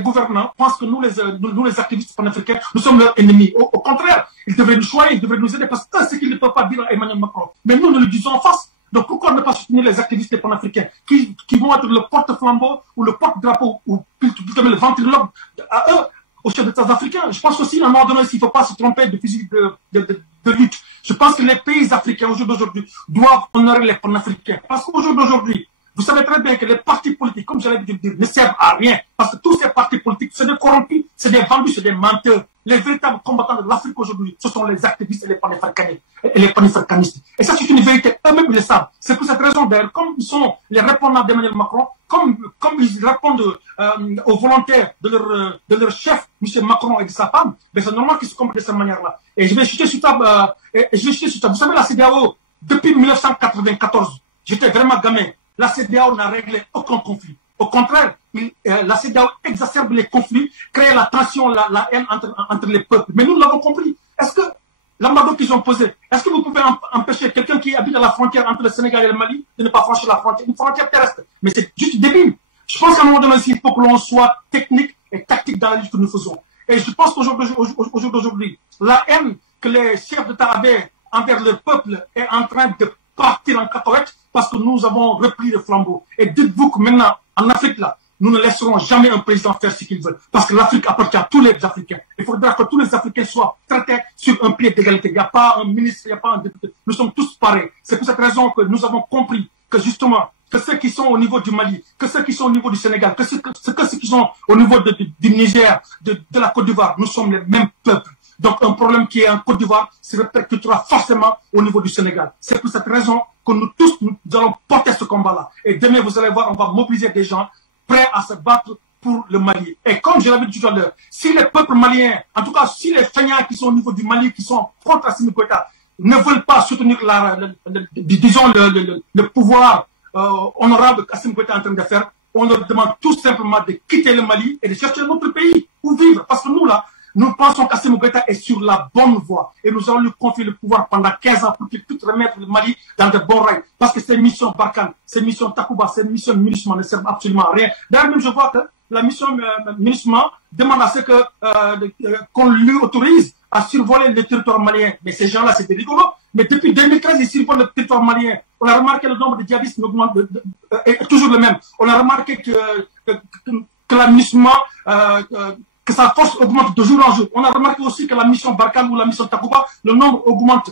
gouvernants pensent que nous les activistes panafricains, nous sommes leurs ennemis. Au contraire, ils devraient nous choisir, ils devraient nous aider parce que c'est ce qu'ils ne peuvent pas dire à Emmanuel Macron. Mais nous le disons en face. Donc pourquoi ne pas soutenir les activistes panafricains qui vont être le porte-flambeau ou le porte-drapeau ou plutôt le ventriloque à eux, aux chefs d'État africains. Je pense aussi, à un moment donné, il ne faut pas se tromper de fusil de lutte. Je pense que les pays africains aujourd'hui doivent honorer les panafricains. Parce qu'aujourd'hui, vous savez très bien que les partis politiques, comme j'allais dire, ne servent à rien. Parce que tous ces partis politiques, c'est des corrompus, c'est des vendus, c'est des menteurs. Les véritables combattants de l'Afrique aujourd'hui, ce sont les activistes et les panafricanistes. Et ça, c'est une vérité. Eux-mêmes, ils le savent. C'est pour cette raison, d'ailleurs, comme ils sont les répondants d'Emmanuel Macron, comme ils répondent aux volontaires de leur chef, M. Macron et de sa femme, ben c'est normal qu'ils se comportent de cette manière-là. Et je vais chuter sur table. Vous savez, la CEDEAO, depuis 1994, j'étais vraiment gamin. La CEDEAO n'a réglé aucun conflit. Au contraire, la CEDEAO exacerbe les conflits, crée la tension, la haine entre les peuples. Mais nous l'avons compris. Est-ce que l'embargo qu'ils ont posé, est-ce que vous pouvez empêcher quelqu'un qui habite à la frontière entre le Sénégal et le Mali de ne pas franchir la frontière, une frontière terrestre? Mais c'est juste débile. Je pense qu'à un moment donné, il faut que l'on soit technique et tactique dans la lutte que nous faisons. Et je pense qu'aujourd'hui, la haine que les chefs d'État avaient envers le peuple est en train de partir en cacahuète parce que nous avons repris le flambeau. Et dites-vous que maintenant, en Afrique, là, nous ne laisserons jamais un président faire ce qu'il veut. Parce que l'Afrique appartient à tous les Africains. Il faudra que tous les Africains soient traités sur un pied d'égalité. Il n'y a pas un ministre, il n'y a pas un député. Nous sommes tous pareils. C'est pour cette raison que nous avons compris que justement, que ceux qui sont au niveau du Mali, que ceux qui sont au niveau du Sénégal, que ceux qui sont au niveau du Niger, de la Côte d'Ivoire, nous sommes les mêmes peuples. Donc un problème qui est en Côte d'Ivoire se répercutera forcément au niveau du Sénégal. C'est pour cette raison que nous tous, nous allons porter ce combat-là. Et demain, vous allez voir, on va mobiliser des gens prêts à se battre pour le Mali. Et comme je l'avais dit tout à l'heure, si les peuples maliens, en tout cas si les feignants qui sont au niveau du Mali, qui sont contre Assimi Goïta, ne veulent pas soutenir le pouvoir honorable qu'Assimi Goïta est en train de faire, on leur demande tout simplement de quitter le Mali et de chercher notre pays où vivre. Parce que nous, là, nous pensons qu'Assimi Goïta est sur la bonne voie et nous allons lui confier le pouvoir pendant 15 ans pour qu'il puisse remettre le Mali dans de bons rails. Parce que ces missions Barkhane, ces missions Takuba, ces missions MINUSMA ne servent absolument à rien. D'ailleurs, même je vois que la mission MINUSMA demande à ce qu'on lui autorise à survoler le territoire malien. Mais ces gens-là, c'est des rigolos. Mais depuis 2013, ils survolent le territoire malien. On a remarqué le nombre de djihadistes est toujours le même. On a remarqué que la MINUSMA que sa force augmente de jour en jour. On a remarqué aussi que la mission Barkhane ou la mission Takuba, le nombre augmente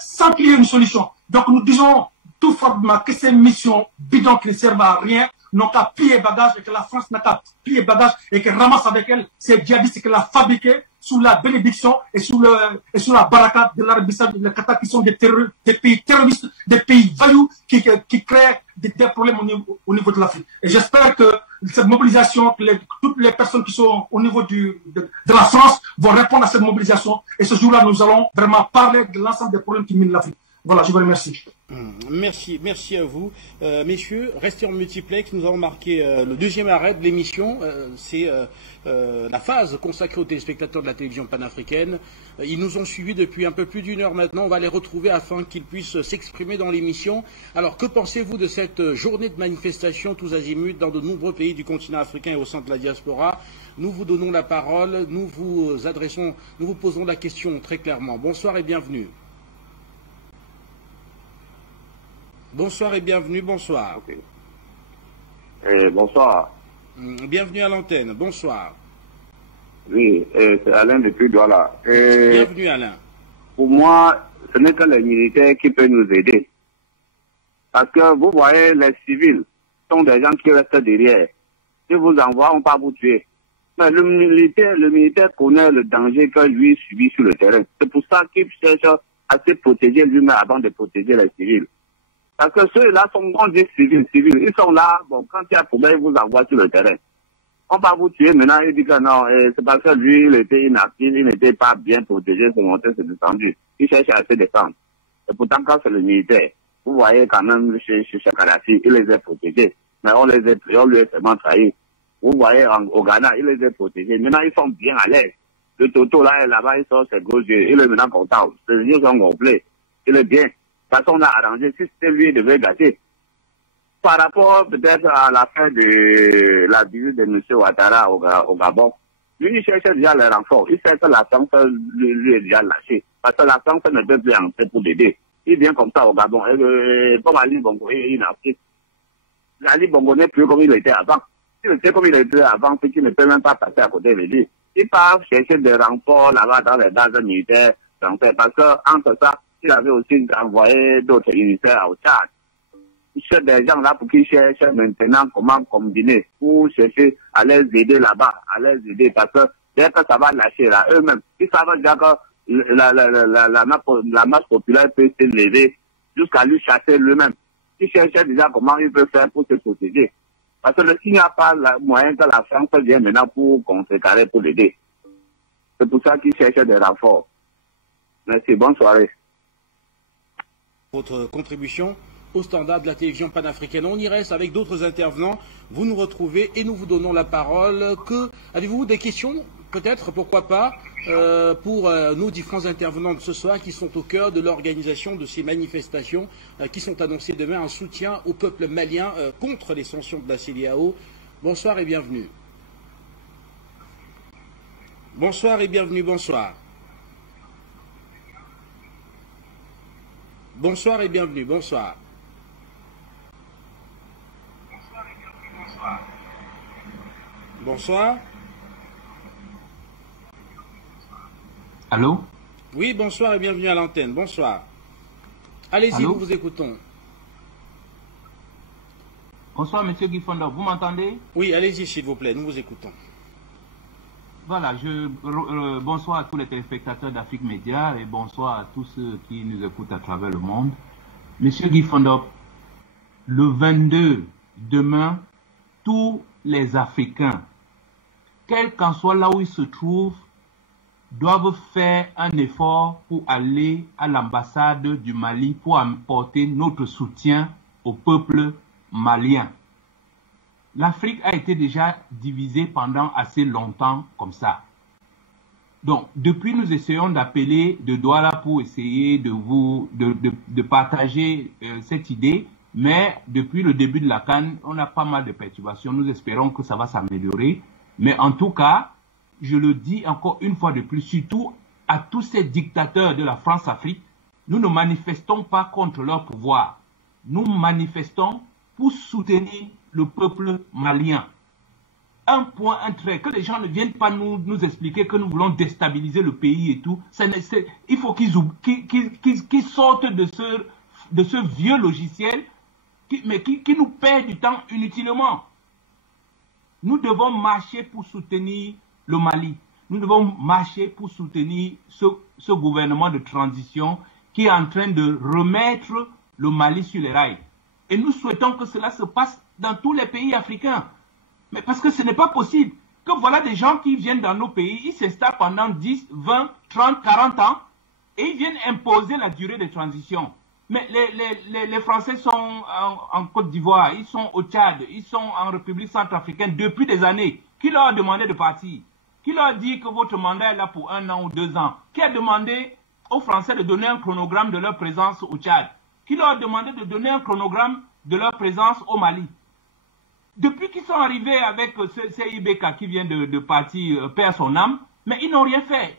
sans qu'il y ait une solution. Donc nous disons tout fortement que ces missions bidons qui ne servent à rien n'ont qu'à plier bagage et que la France n'a qu'à plier bagage et qu'elle ramasse avec elle ces djihadistes qu'elle a fabriqués sous la bénédiction et sous la baraka de l'Arabie Saoudite et le Qatar qui sont des pays terroristes, des pays vaillous qui créent des problèmes au niveau de l'Afrique. Et j'espère que cette mobilisation, toutes les personnes qui sont au niveau de la France vont répondre à cette mobilisation. Et ce jour-là, nous allons vraiment parler de l'ensemble des problèmes qui minent l'Afrique. Voilà, je vous remercie. Merci à vous. Messieurs, restez en multiplex. Nous avons marqué le deuxième arrêt de l'émission. C'est la phase consacrée aux téléspectateurs de la télévision panafricaine. Ils nous ont suivis depuis un peu plus d'une heure maintenant. On va les retrouver afin qu'ils puissent s'exprimer dans l'émission. Alors, que pensez-vous de cette journée de manifestation tous azimuts dans de nombreux pays du continent africain et au sein de la diaspora? Nous vous donnons la parole. Nous vous posons la question très clairement. Bonsoir et bienvenue. Bonsoir et bienvenue, bonsoir. Okay. Bonsoir. Bienvenue à l'antenne, bonsoir. Oui, c'est Alain depuis Douala. Bienvenue Alain. Pour moi, ce n'est que les militaires qui peuvent nous aider. Parce que vous voyez, les civils sont des gens qui restent derrière. Si vous envoient, on ne va pas vous tuer. Mais le militaire connaît le danger que lui subit sur le terrain. C'est pour ça qu'il cherche à se protéger lui-même avant de protéger les civils. Parce que ceux-là sont, on dit civils, ils sont là, bon, quand il y a un problème, ils vous envoient sur le terrain. On va vous tuer maintenant, il dit que non, c'est parce que lui, il était inactif, il n'était pas bien protégé, son moteur s'est descendu. Il cherche à se défendre. Et pourtant, quand c'est le militaire, vous voyez quand même chez Kadhafi, il les a protégés. Mais on lui a seulement trahi. Vous voyez, au Ghana, il les a protégés. Maintenant, ils sont bien à l'aise. Le Toto, là-bas, il sort ses gros yeux. Il est maintenant content. Les yeux sont gonflés. Il est bien. Parce qu'on a arrangé, si c'était lui, il devait gâter. Par rapport peut-être à la fin de la visite de M. Ouattara au Gabon, lui, il cherchait déjà les renforts. Il sait que la France lui est déjà lâchée. Parce que la France ne peut plus entrer pour l'aider. Il vient comme ça au Gabon. Et comme Ali Bongo, il n'a plus. Ali Bongo n'est plus comme il était avant. S'il était comme il était avant, c'est qu'il ne peut même pas passer à côté de lui. Il part chercher des renforts là-bas dans les bases militaires français. Parce que, entre ça, il avait aussi envoyé d'autres unitaires au Tchad. Il cherche des gens là pour qu'ils cherchent maintenant comment combiner, pour chercher à les aider là-bas, à les aider parce que dès que ça va lâcher là, eux-mêmes, ils savent déjà que la masse populaire peut se lever jusqu'à lui chasser lui-même. Ils cherchent déjà comment ils peuvent faire pour se protéger. Parce que s'il n'y a pas moyen que la France vienne maintenant pour contrecarrer, pour l'aider. C'est pour ça qu'ils cherchent des renforts. Merci, bonne soirée. Votre contribution au standard de la télévision panafricaine. On y reste avec d'autres intervenants. Vous nous retrouvez et nous vous donnons la parole. Avez-vous des questions? Peut-être, pourquoi pas, pour nos différents intervenants de ce soir qui sont au cœur de l'organisation de ces manifestations qui sont annoncées demain en soutien au peuple malien contre les sanctions de la CEDEAO. Bonsoir et bienvenue. Bonsoir et bienvenue, bonsoir. Bonsoir et bienvenue, bonsoir. Bonsoir. Allô? Oui, bonsoir et bienvenue à l'antenne. Bonsoir. Allez-y, nous vous écoutons. Bonsoir, monsieur Guy Fondor. Vous m'entendez? Oui, allez-y, s'il vous plaît. Nous vous écoutons. Voilà, bonsoir à tous les téléspectateurs d'Afrique Média et bonsoir à tous ceux qui nous écoutent à travers le monde. Monsieur Guy Fondor, le 22, demain, tous les Africains, quel qu'en soit là où ils se trouvent, doivent faire un effort pour aller à l'ambassade du Mali pour apporter notre soutien au peuple malien. L'Afrique a été déjà divisée pendant assez longtemps comme ça. Donc, depuis, nous essayons d'appeler de Douala pour essayer de partager cette idée, mais depuis le début de la CAN, on a pas mal de perturbations. Nous espérons que ça va s'améliorer. Mais en tout cas, je le dis encore une fois de plus, surtout à tous ces dictateurs de la France-Afrique, nous ne manifestons pas contre leur pouvoir. Nous manifestons pour soutenir le peuple malien. Un point, un trait, que les gens ne viennent pas nous expliquer que nous voulons déstabiliser le pays et tout. Il faut qu'ils sortent de ce vieux logiciel qui nous perd du temps inutilement. Nous devons marcher pour soutenir le Mali. Nous devons marcher pour soutenir ce gouvernement de transition qui est en train de remettre le Mali sur les rails. Et nous souhaitons que cela se passe dans tous les pays africains. Mais parce que ce n'est pas possible que voilà des gens qui viennent dans nos pays, ils s'installent pendant 10, 20, 30, 40 ans et ils viennent imposer la durée de transition. Mais les Français sont en Côte d'Ivoire, ils sont au Tchad, ils sont en République centrafricaine depuis des années. Qui leur a demandé de partir? Qui leur a dit que votre mandat est là pour 1 an ou 2 ans? Qui a demandé aux Français de donner un chronogramme de leur présence au Tchad? Qui leur a demandé de donner un chronogramme de leur présence au Mali? Depuis qu'ils sont arrivés avec CIBK qui vient de partir, perd son âme, mais ils n'ont rien fait.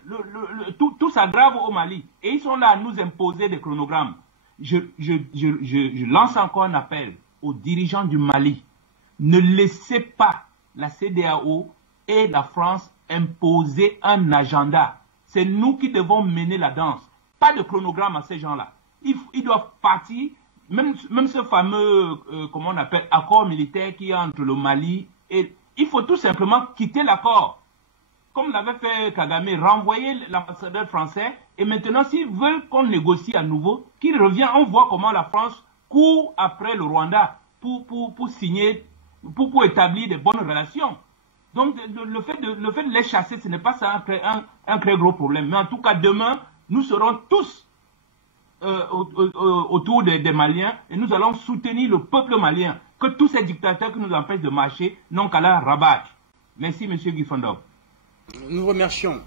Tout s'aggrave au Mali. Et ils sont là à nous imposer des chronogrammes. Je lance encore un appel aux dirigeants du Mali. Ne laissez pas la CEDEAO et la France imposer un agenda. C'est nous qui devons mener la danse. Pas de chronogramme à ces gens-là. Ils doivent partir. Même ce fameux, comment on appelle, accord militaire qui est entre le Mali et... Il faut tout simplement quitter l'accord. Comme l'avait fait Kagame, renvoyer l'ambassadeur français. Et maintenant, s'ils veulent qu'on négocie à nouveau, qu'il revienne, on voit comment la France court après le Rwanda pour signer, pour établir des bonnes relations. Donc, le fait de les chasser, ce n'est pas ça un très gros problème. Mais en tout cas, demain, nous serons tous autour des Maliens et nous allons soutenir le peuple malien. Que tous ces dictateurs qui nous empêchent de marcher n'ont qu'à la rabattre. Merci, M. Guy Fondor. Nous remercions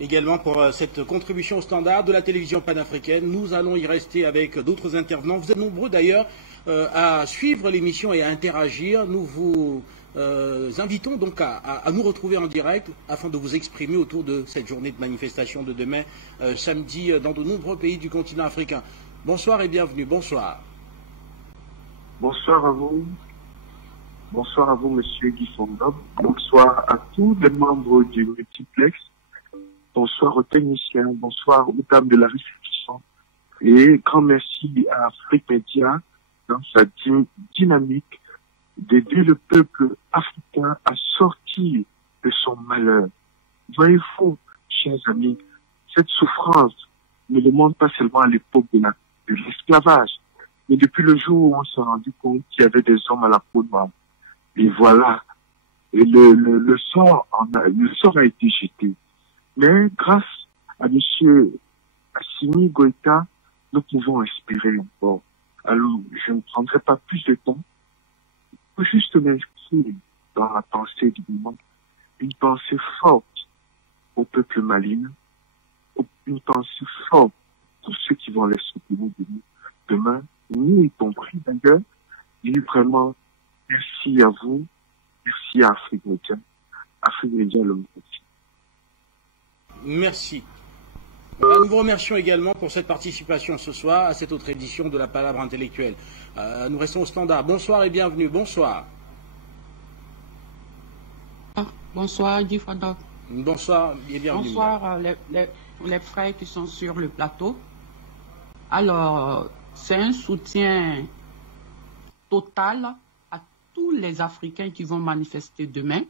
également pour cette contribution au standard de la télévision panafricaine. Nous allons y rester avec d'autres intervenants. Vous êtes nombreux d'ailleurs à suivre l'émission et à interagir. Nous vous invitons donc à nous retrouver en direct afin de vous exprimer autour de cette journée de manifestation de demain, samedi, dans de nombreux pays du continent africain. Bonsoir et bienvenue. Bonsoir. Bonsoir à vous. Bonsoir à vous, Monsieur Guy Fondor. Bonsoir à tous les membres du multiplex. Bonsoir aux techniciens. Bonsoir aux dames de la réception. Et grand merci à Afrique Média dans sa dynamique d'aider le peuple africain à sortir de son malheur. Voyez-vous, chers amis, cette souffrance ne demande pas seulement à l'époque de l'esclavage, mais depuis le jour où on s'est rendu compte qu'il y avait des hommes à la peau noire. Et voilà, et le sort a été jeté. Mais grâce à M. Assimi Goïta, nous pouvons espérer encore. Alors, je ne prendrai pas plus de temps. Il faut juste m'inscrire dans la pensée du moment, une pensée forte au peuple malien, une pensée forte pour ceux qui vont les soutenir demain, nous y compris d'ailleurs. Et vraiment, merci à vous, merci à Afrique Média. Afrique Média, le merci. Merci. Voilà, nous vous remercions également pour cette participation ce soir à cette autre édition de la Palabre intellectuelle. Nous restons au standard. Bonsoir et bienvenue. Bonsoir. Bonsoir, Guy Fondop. Bonsoir et bienvenue. Bonsoir, les frères qui sont sur le plateau. Alors, c'est un soutien total à tous les Africains qui vont manifester demain.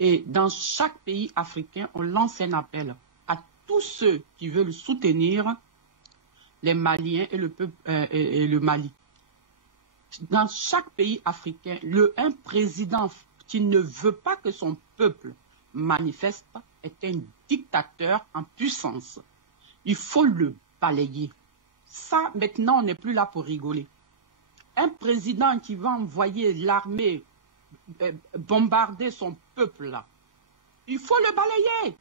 Et dans chaque pays africain, on lance un appel à tous ceux qui veulent soutenir les Maliens et le peuple et le Mali. Dans chaque pays africain, un président qui ne veut pas que son peuple manifeste est un dictateur en puissance. Il faut le balayer. Ça, maintenant, on n'est plus là pour rigoler. Un président qui va envoyer l'armée bombarder son peuple là, il faut le balayer.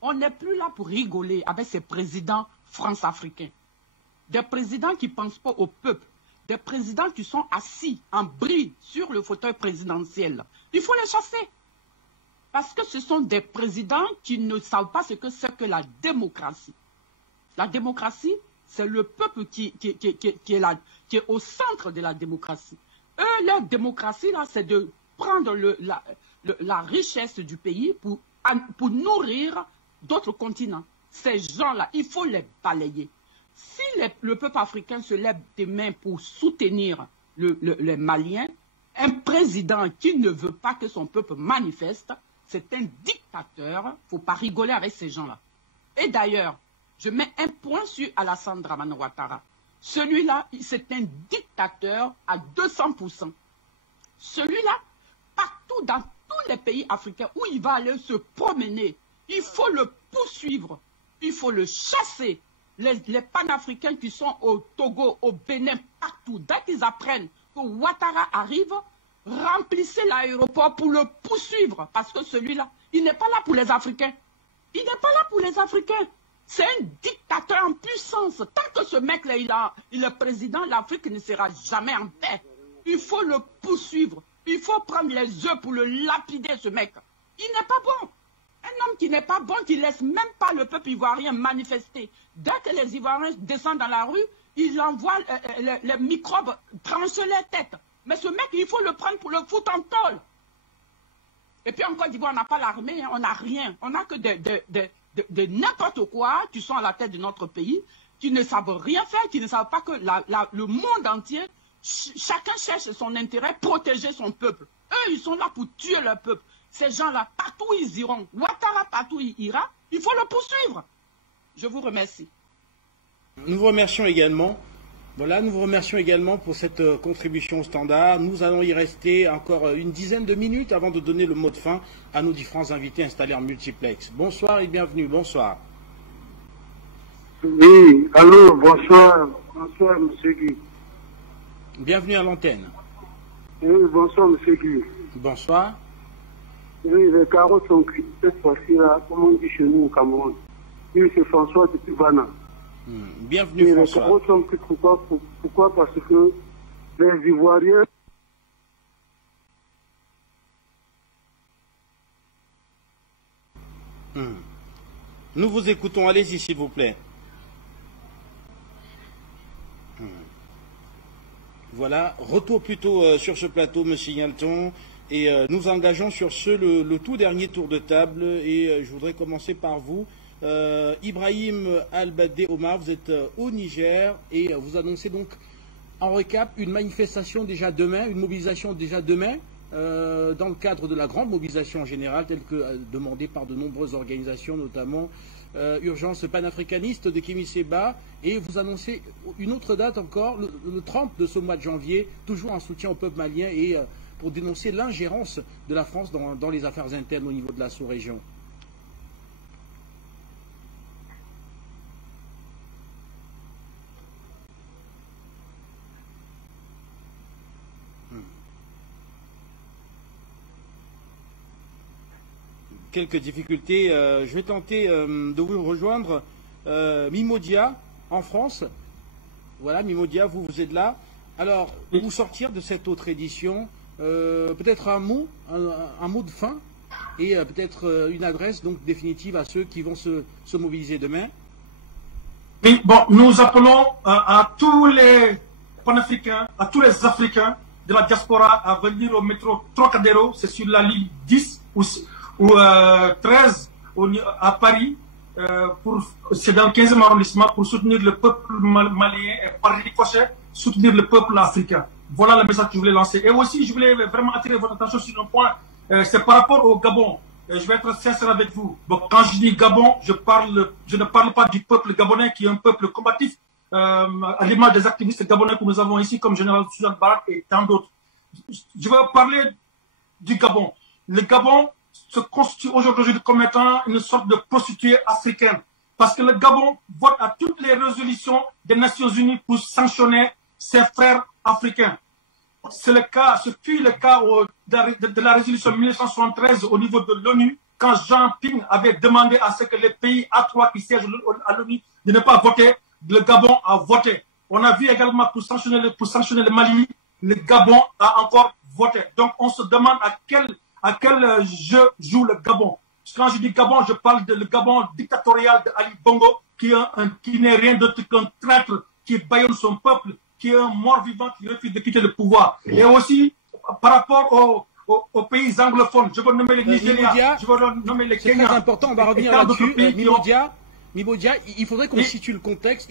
On n'est plus là pour rigoler avec ces présidents france-africains. Des présidents qui ne pensent pas au peuple. Des présidents qui sont assis en bride sur le fauteuil présidentiel. Il faut les chasser. Parce que ce sont des présidents qui ne savent pas ce que c'est que la démocratie. La démocratie, c'est le peuple qui est au centre de la démocratie. Eux, leur démocratie, là, c'est de prendre la richesse du pays pour nourrir d'autres continents. Ces gens-là, il faut les balayer. Si le peuple africain se lève des mains pour soutenir les Maliens, un président qui ne veut pas que son peuple manifeste, c'est un dictateur. Il ne faut pas rigoler avec ces gens-là. Et d'ailleurs, je mets un point sur Alassane Dramane Ouattara. Celui-là, c'est un dictateur à 200%. Celui-là, partout dans tous les pays africains où il va aller se promener, il faut le poursuivre, il faut le chasser. Les panafricains qui sont au Togo, au Bénin, partout, dès qu'ils apprennent que Ouattara arrive, remplissez l'aéroport pour le poursuivre. Parce que celui-là, il n'est pas là pour les Africains. Il n'est pas là pour les Africains. C'est un dictateur en puissance. Tant que ce mec-là, il est président, l'Afrique ne sera jamais en paix. Il faut le poursuivre. Il faut prendre les œufs pour le lapider, ce mec. Il n'est pas bon. Un homme qui n'est pas bon, qui ne laisse même pas le peuple ivoirien manifester. Dès que les Ivoiriens descendent dans la rue, il envoie les microbes trancher les têtes. Mais ce mec, il faut le prendre pour le foutre en tôle. Et puis en Côte d'Ivoire, on n'a pas l'armée, hein, on n'a rien. On n'a que de n'importe quoi qui sont à la tête de notre pays, qui ne savent rien faire, qui ne savent pas que le monde entier, chacun cherche son intérêt, protéger son peuple. Eux, ils sont là pour tuer leur peuple. Ces gens-là, partout où ils iront, Ouattara, partout où il ira, il faut le poursuivre. Je vous remercie. Nous vous remercions également. Voilà, nous vous remercions également pour cette contribution au standard. Nous allons y rester encore une dizaine de minutes avant de donner le mot de fin à nos différents invités installés en multiplex. Bonsoir et bienvenue. Bonsoir. Oui, allô, bonsoir. Bonsoir, M. Guy. Bienvenue à l'antenne. Oui, bonsoir, M. Guy. Bonsoir. Oui, les carottes sont cuites cette fois-ci-là, comme on dit chez nous au Cameroun. Oui, c'est François depuis Bana. Bienvenue, oui, François. Les carottes sont cuites, pourquoi? Parce que les Ivoiriens... Nous vous écoutons, allez-y s'il vous plaît. Voilà, retour plutôt sur ce plateau, M. Yalton, et nous engageons sur le tout dernier tour de table, et je voudrais commencer par vous. Ibrahim Al-Badé Omar, vous êtes au Niger, et vous annoncez donc en récap une manifestation déjà demain, une mobilisation déjà demain. dans le cadre de la grande mobilisation générale, telle que demandée par de nombreuses organisations, notamment Urgence panafricaniste de Kémy Séba, et vous annoncez une autre date encore, le 30 de ce mois de janvier, toujours en soutien au peuple malien et pour dénoncer l'ingérence de la France dans les affaires internes au niveau de la sous-région. Quelques difficultés. Je vais tenter de vous rejoindre. Mimodia, en France. Voilà, Mimodia, vous êtes là. Alors, pour sortir de cette autre édition, peut-être un mot de fin et peut-être une adresse donc définitive à ceux qui vont se mobiliser demain. Oui, bon, nous appelons à tous les panafricains, à tous les Africains de la diaspora à venir au métro Trocadéro, c'est sur la ligne 10 ou 13 à Paris, c'est dans le 15e arrondissement, pour soutenir le peuple malien et par ricochet, soutenir le peuple africain. Voilà le message que je voulais lancer. Et aussi, je voulais vraiment attirer votre attention sur un point, c'est par rapport au Gabon. Je vais être sincère avec vous. Bon, quand je dis Gabon, je ne parle pas du peuple gabonais qui est un peuple combatif, à l'image des activistes gabonais que nous avons ici, comme Général Suzanne Barak et tant d'autres. Je vais parler du Gabon. Le Gabon se constitue aujourd'hui comme étant une sorte de prostituée africaine. Parce que le Gabon vote à toutes les résolutions des Nations Unies pour sanctionner ses frères africains. C'est le cas, ce fut le cas de la résolution 1973 au niveau de l'ONU, quand Jean Ping avait demandé à ce que les pays A3 qui siègent à l'ONU de ne pas voter. Le Gabon a voté. On a vu également pour sanctionner le Mali, le Gabon a encore voté. Donc on se demande à quel jeu joue le Gabon. Quand je dis Gabon, je parle de le Gabon dictatorial de Ali Bongo, qui n'est rien d'autre qu'un traître, qui bâillonne son peuple, qui est un mort-vivant, qui refuse de quitter le pouvoir. Et aussi, par rapport aux pays anglophones, je veux nommer les Nigeria, je veux nommer les Kenya. C'est très important, on va revenir là-dessus. Mimodia, il faudrait qu'on situe le contexte,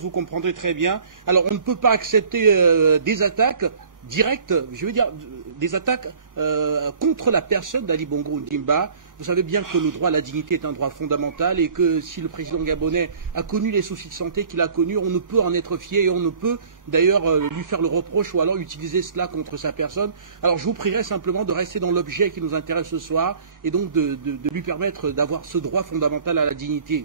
vous comprendrez très bien. Alors, on ne peut pas accepter des attaques directes, je veux dire, des attaques contre la personne d'Ali Bongo Ondimba. Vous savez bien que le droit à la dignité est un droit fondamental et que si le président gabonais a connu les soucis de santé qu'il a connus, on ne peut en être fier et on ne peut d'ailleurs lui faire le reproche ou alors utiliser cela contre sa personne. Alors je vous prierai simplement de rester dans l'objet qui nous intéresse ce soir et donc de lui permettre d'avoir ce droit fondamental à la dignité.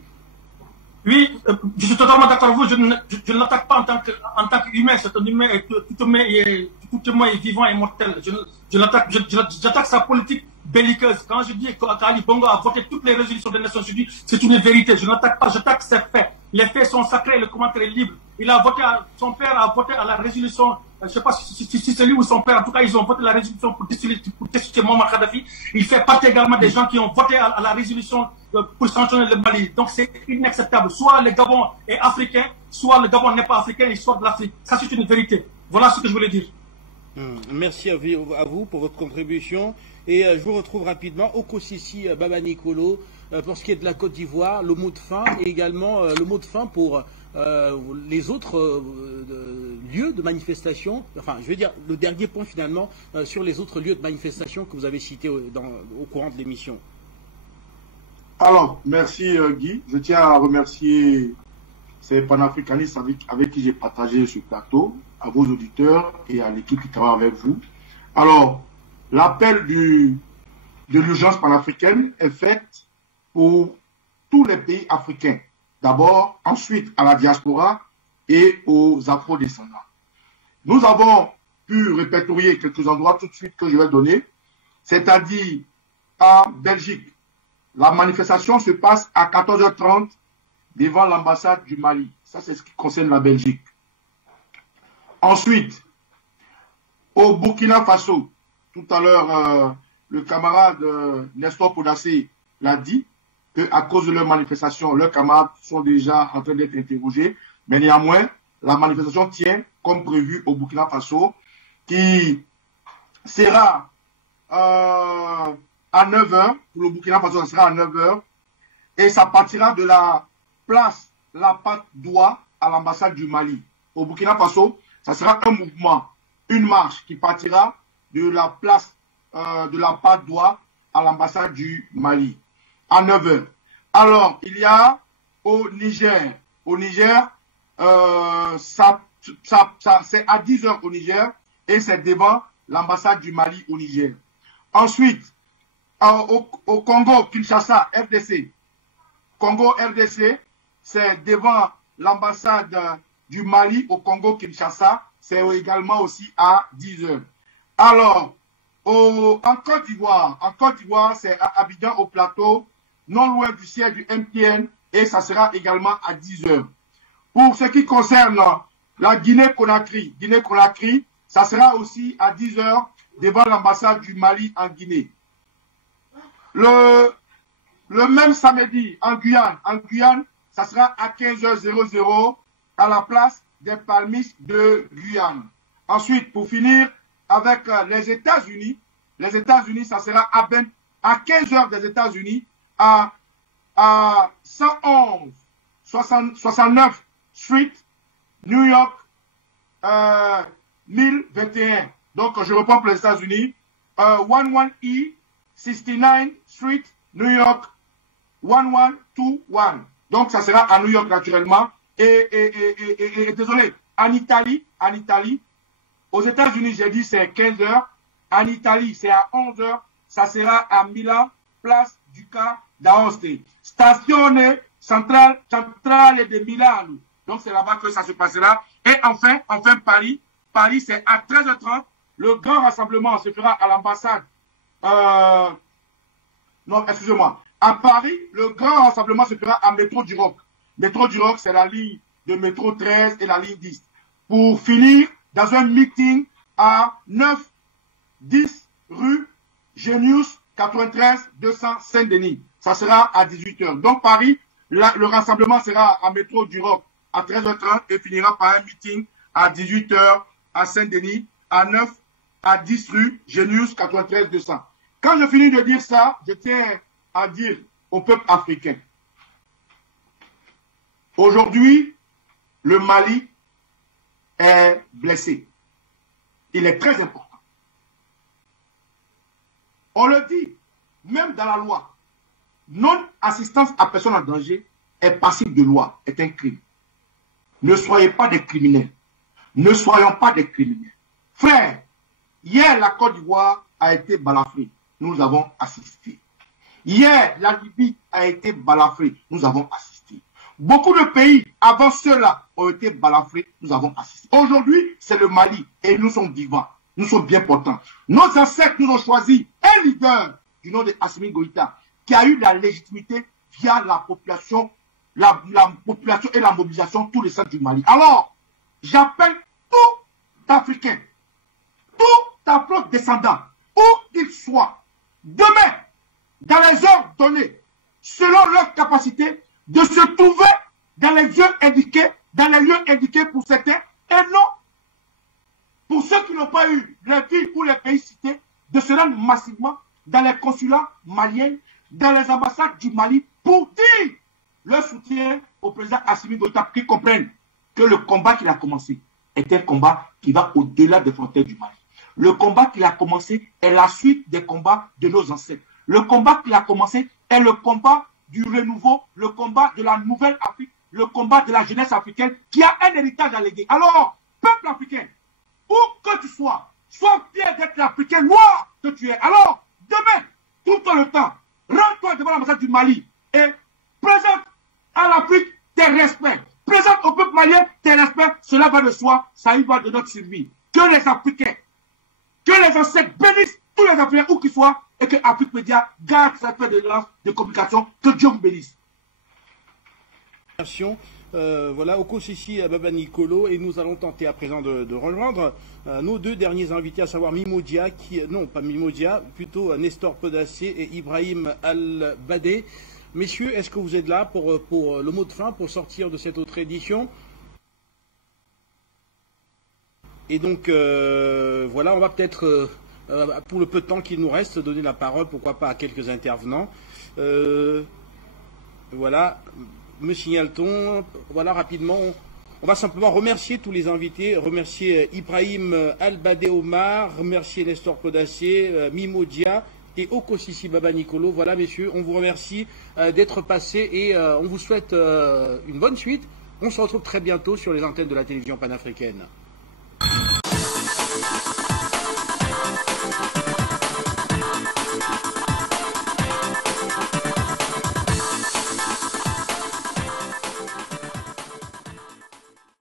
Oui, je suis totalement d'accord avec vous. Je ne l'attaque pas en tant qu'humain. C'est un humain et tout humain est vivant et mortel. J'attaque sa politique belliqueuse. Quand je dis qu'Ali Bongo a voté toutes les résolutions des Nations Unies, c'est une vérité. Je n'attaque pas, j'attaque ses faits. Les faits sont sacrés, le commentaire est libre. Son père a voté à la résolution, je ne sais pas si c'est lui ou son père, en tout cas ils ont voté la résolution pour destituer Muammar Kadhafi. Il fait partie également des gens qui ont voté à la résolution pour sanctionner le Mali. Donc c'est inacceptable. Soit le Gabon est africain, soit le Gabon n'est pas africain, il sort de l'Afrique. Ça c'est une vérité. Voilà ce que je voulais dire. Merci à vous pour votre contribution. Et je vous retrouve rapidement au Kosisi Baba Nicolo pour ce qui est de la Côte d'Ivoire, le mot de fin et également le mot de fin pour les autres lieux de manifestation, enfin je veux dire le dernier point finalement sur les autres lieux de manifestation que vous avez cités au courant de l'émission. Alors, merci Guy. Je tiens à remercier ces panafricanistes avec qui j'ai partagé ce plateau, à vos auditeurs et à l'équipe qui travaille avec vous. Alors, l'appel de l'urgence panafricaine est fait pour tous les pays africains. D'abord, ensuite à la diaspora et aux afro-descendants. Nous avons pu répertorier quelques endroits tout de suite que je vais donner, c'est-à-dire en Belgique. La manifestation se passe à 14h30 devant l'ambassade du Mali. Ça, c'est ce qui concerne la Belgique. Ensuite, au Burkina Faso, tout à l'heure, le camarade Nestor Podassé l'a dit, qu'à cause de leur manifestation, leurs camarades sont déjà en train d'être interrogés. Mais néanmoins, la manifestation tient comme prévu au Burkina Faso, qui sera à 9h. Pour le Burkina Faso, ça sera à 9h. Et ça partira de la place La Patte d'Oie à l'ambassade du Mali. Au Burkina Faso, ça sera un mouvement, une marche qui partira de la place de la Padoie à l'ambassade du Mali, à 9 h. Alors, il y a au Niger. Au Niger, c'est à 10 h au Niger et c'est devant l'ambassade du Mali au Niger. Ensuite, au Congo, Kinshasa, RDC. Congo, RDC, c'est devant l'ambassade du Mali au Congo, Kinshasa. C'est également aussi à 10 h. Alors, en Côte d'Ivoire, c'est à Abidjan au plateau, non loin du siège du MTN, et ça sera également à 10 h. Pour ce qui concerne la Guinée-Conakry, ça sera aussi à 10 h devant l'ambassade du Mali en Guinée. Le même samedi, en Guyane, ça sera à 15h00 à la place des palmistes de Guyane. Ensuite, pour finir avec les États-Unis, ça sera à 15 h des États-Unis à 69 Street, New York, 1021. Donc, je reprends pour les États-Unis. 11E, 69 Street, New York, 1121. Donc, ça sera à New York, naturellement. Et désolé, en Italie, aux États-Unis, j'ai dit c'est 15 h. En Italie, c'est à 11 h. Ça sera à Milan, place Duca d'Aoste. Stazione centrale de Milano. Donc, c'est là-bas que ça se passera. Et enfin, Paris. Paris, c'est à 13h30. Le grand rassemblement se fera à l'ambassade. Non, excusez-moi. À Paris, le grand rassemblement se fera à Métro du Roc. Métro du Roc, c'est la ligne de métro 13 et la ligne 10. Pour finir dans un meeting à 9-10 rue Genius 93 200 Saint-Denis. Ça sera à 18 h. Donc Paris, le rassemblement sera à Métro du Roc à 13h30 et finira par un meeting à 18 h à Saint-Denis, à 10 rue Genius 93 200. Quand je finis de dire ça, je tiens à dire au peuple africain. Aujourd'hui, le Mali est blessé. Il est très important. On le dit, même dans la loi, non-assistance à personne en danger est passible de loi, est un crime. Ne soyez pas des criminels. Ne soyons pas des criminels. Frère, hier la Côte d'Ivoire a été balafrée. Nous avons assisté. Hier, la Libye a été balafrée. Nous avons assisté. Beaucoup de pays avant cela ont été balafrés. Nous avons assisté. Aujourd'hui, c'est le Mali et nous sommes vivants. Nous sommes bien portants. Nos ancêtres nous ont choisi un leader du nom de Assimi Goïta qui a eu la légitimité via la population et la mobilisation tous les centres du Mali. Alors, j'appelle tout Africain, tout afro-descendant, où qu'il soit, demain, dans les heures données, selon leur capacité, de se trouver dans les lieux indiqués pour certains, et non, pour ceux qui n'ont pas eu les villes ou les pays cités, de se rendre massivement dans les consulats maliens, dans les ambassades du Mali, pour dire leur soutien au président Assimi Goïta, qui comprennent que le combat qu'il a commencé est un combat qui va au-delà des frontières du Mali. Le combat qu'il a commencé est la suite des combats de nos ancêtres. Le combat qu'il a commencé est le combat du renouveau, le combat de la nouvelle Afrique, le combat de la jeunesse africaine qui a un héritage à léguer. Alors, peuple africain, où que tu sois, sois fier d'être l'Africain noir que tu es. Alors, demain, tout le temps, rends-toi devant l'ambassade du Mali et présente à l'Afrique tes respects. Présente au peuple malien tes respects. Cela va de soi, ça y va de notre survie. Que les Africains, que les ancêtres bénissent tous les Africains où qu'ils soient et que Afrique Média garde sa paix de communication. Que Dieu vous bénisse. Voilà, au ici à Baba Nicolo et nous allons tenter à présent de rejoindre nos deux derniers invités, à savoir Mimodia, non pas Mimodia, plutôt Nestor Pedacé et Ibrahim Al-Badé. Messieurs, est-ce que vous êtes là pour le mot de fin, pour sortir de cette autre édition? Et donc, voilà, on va peut-être, pour le peu de temps qu'il nous reste, donner la parole, pourquoi pas, à quelques intervenants. Voilà, me signale-t-on, voilà, rapidement, On va simplement remercier tous les invités, remercier Ibrahim Albadé Omar, remercier Nestor Kodassé, Mimo Dia et Okosisi Baba Nicolo. Voilà, messieurs, on vous remercie d'être passés et on vous souhaite une bonne suite. On se retrouve très bientôt sur les antennes de la télévision panafricaine.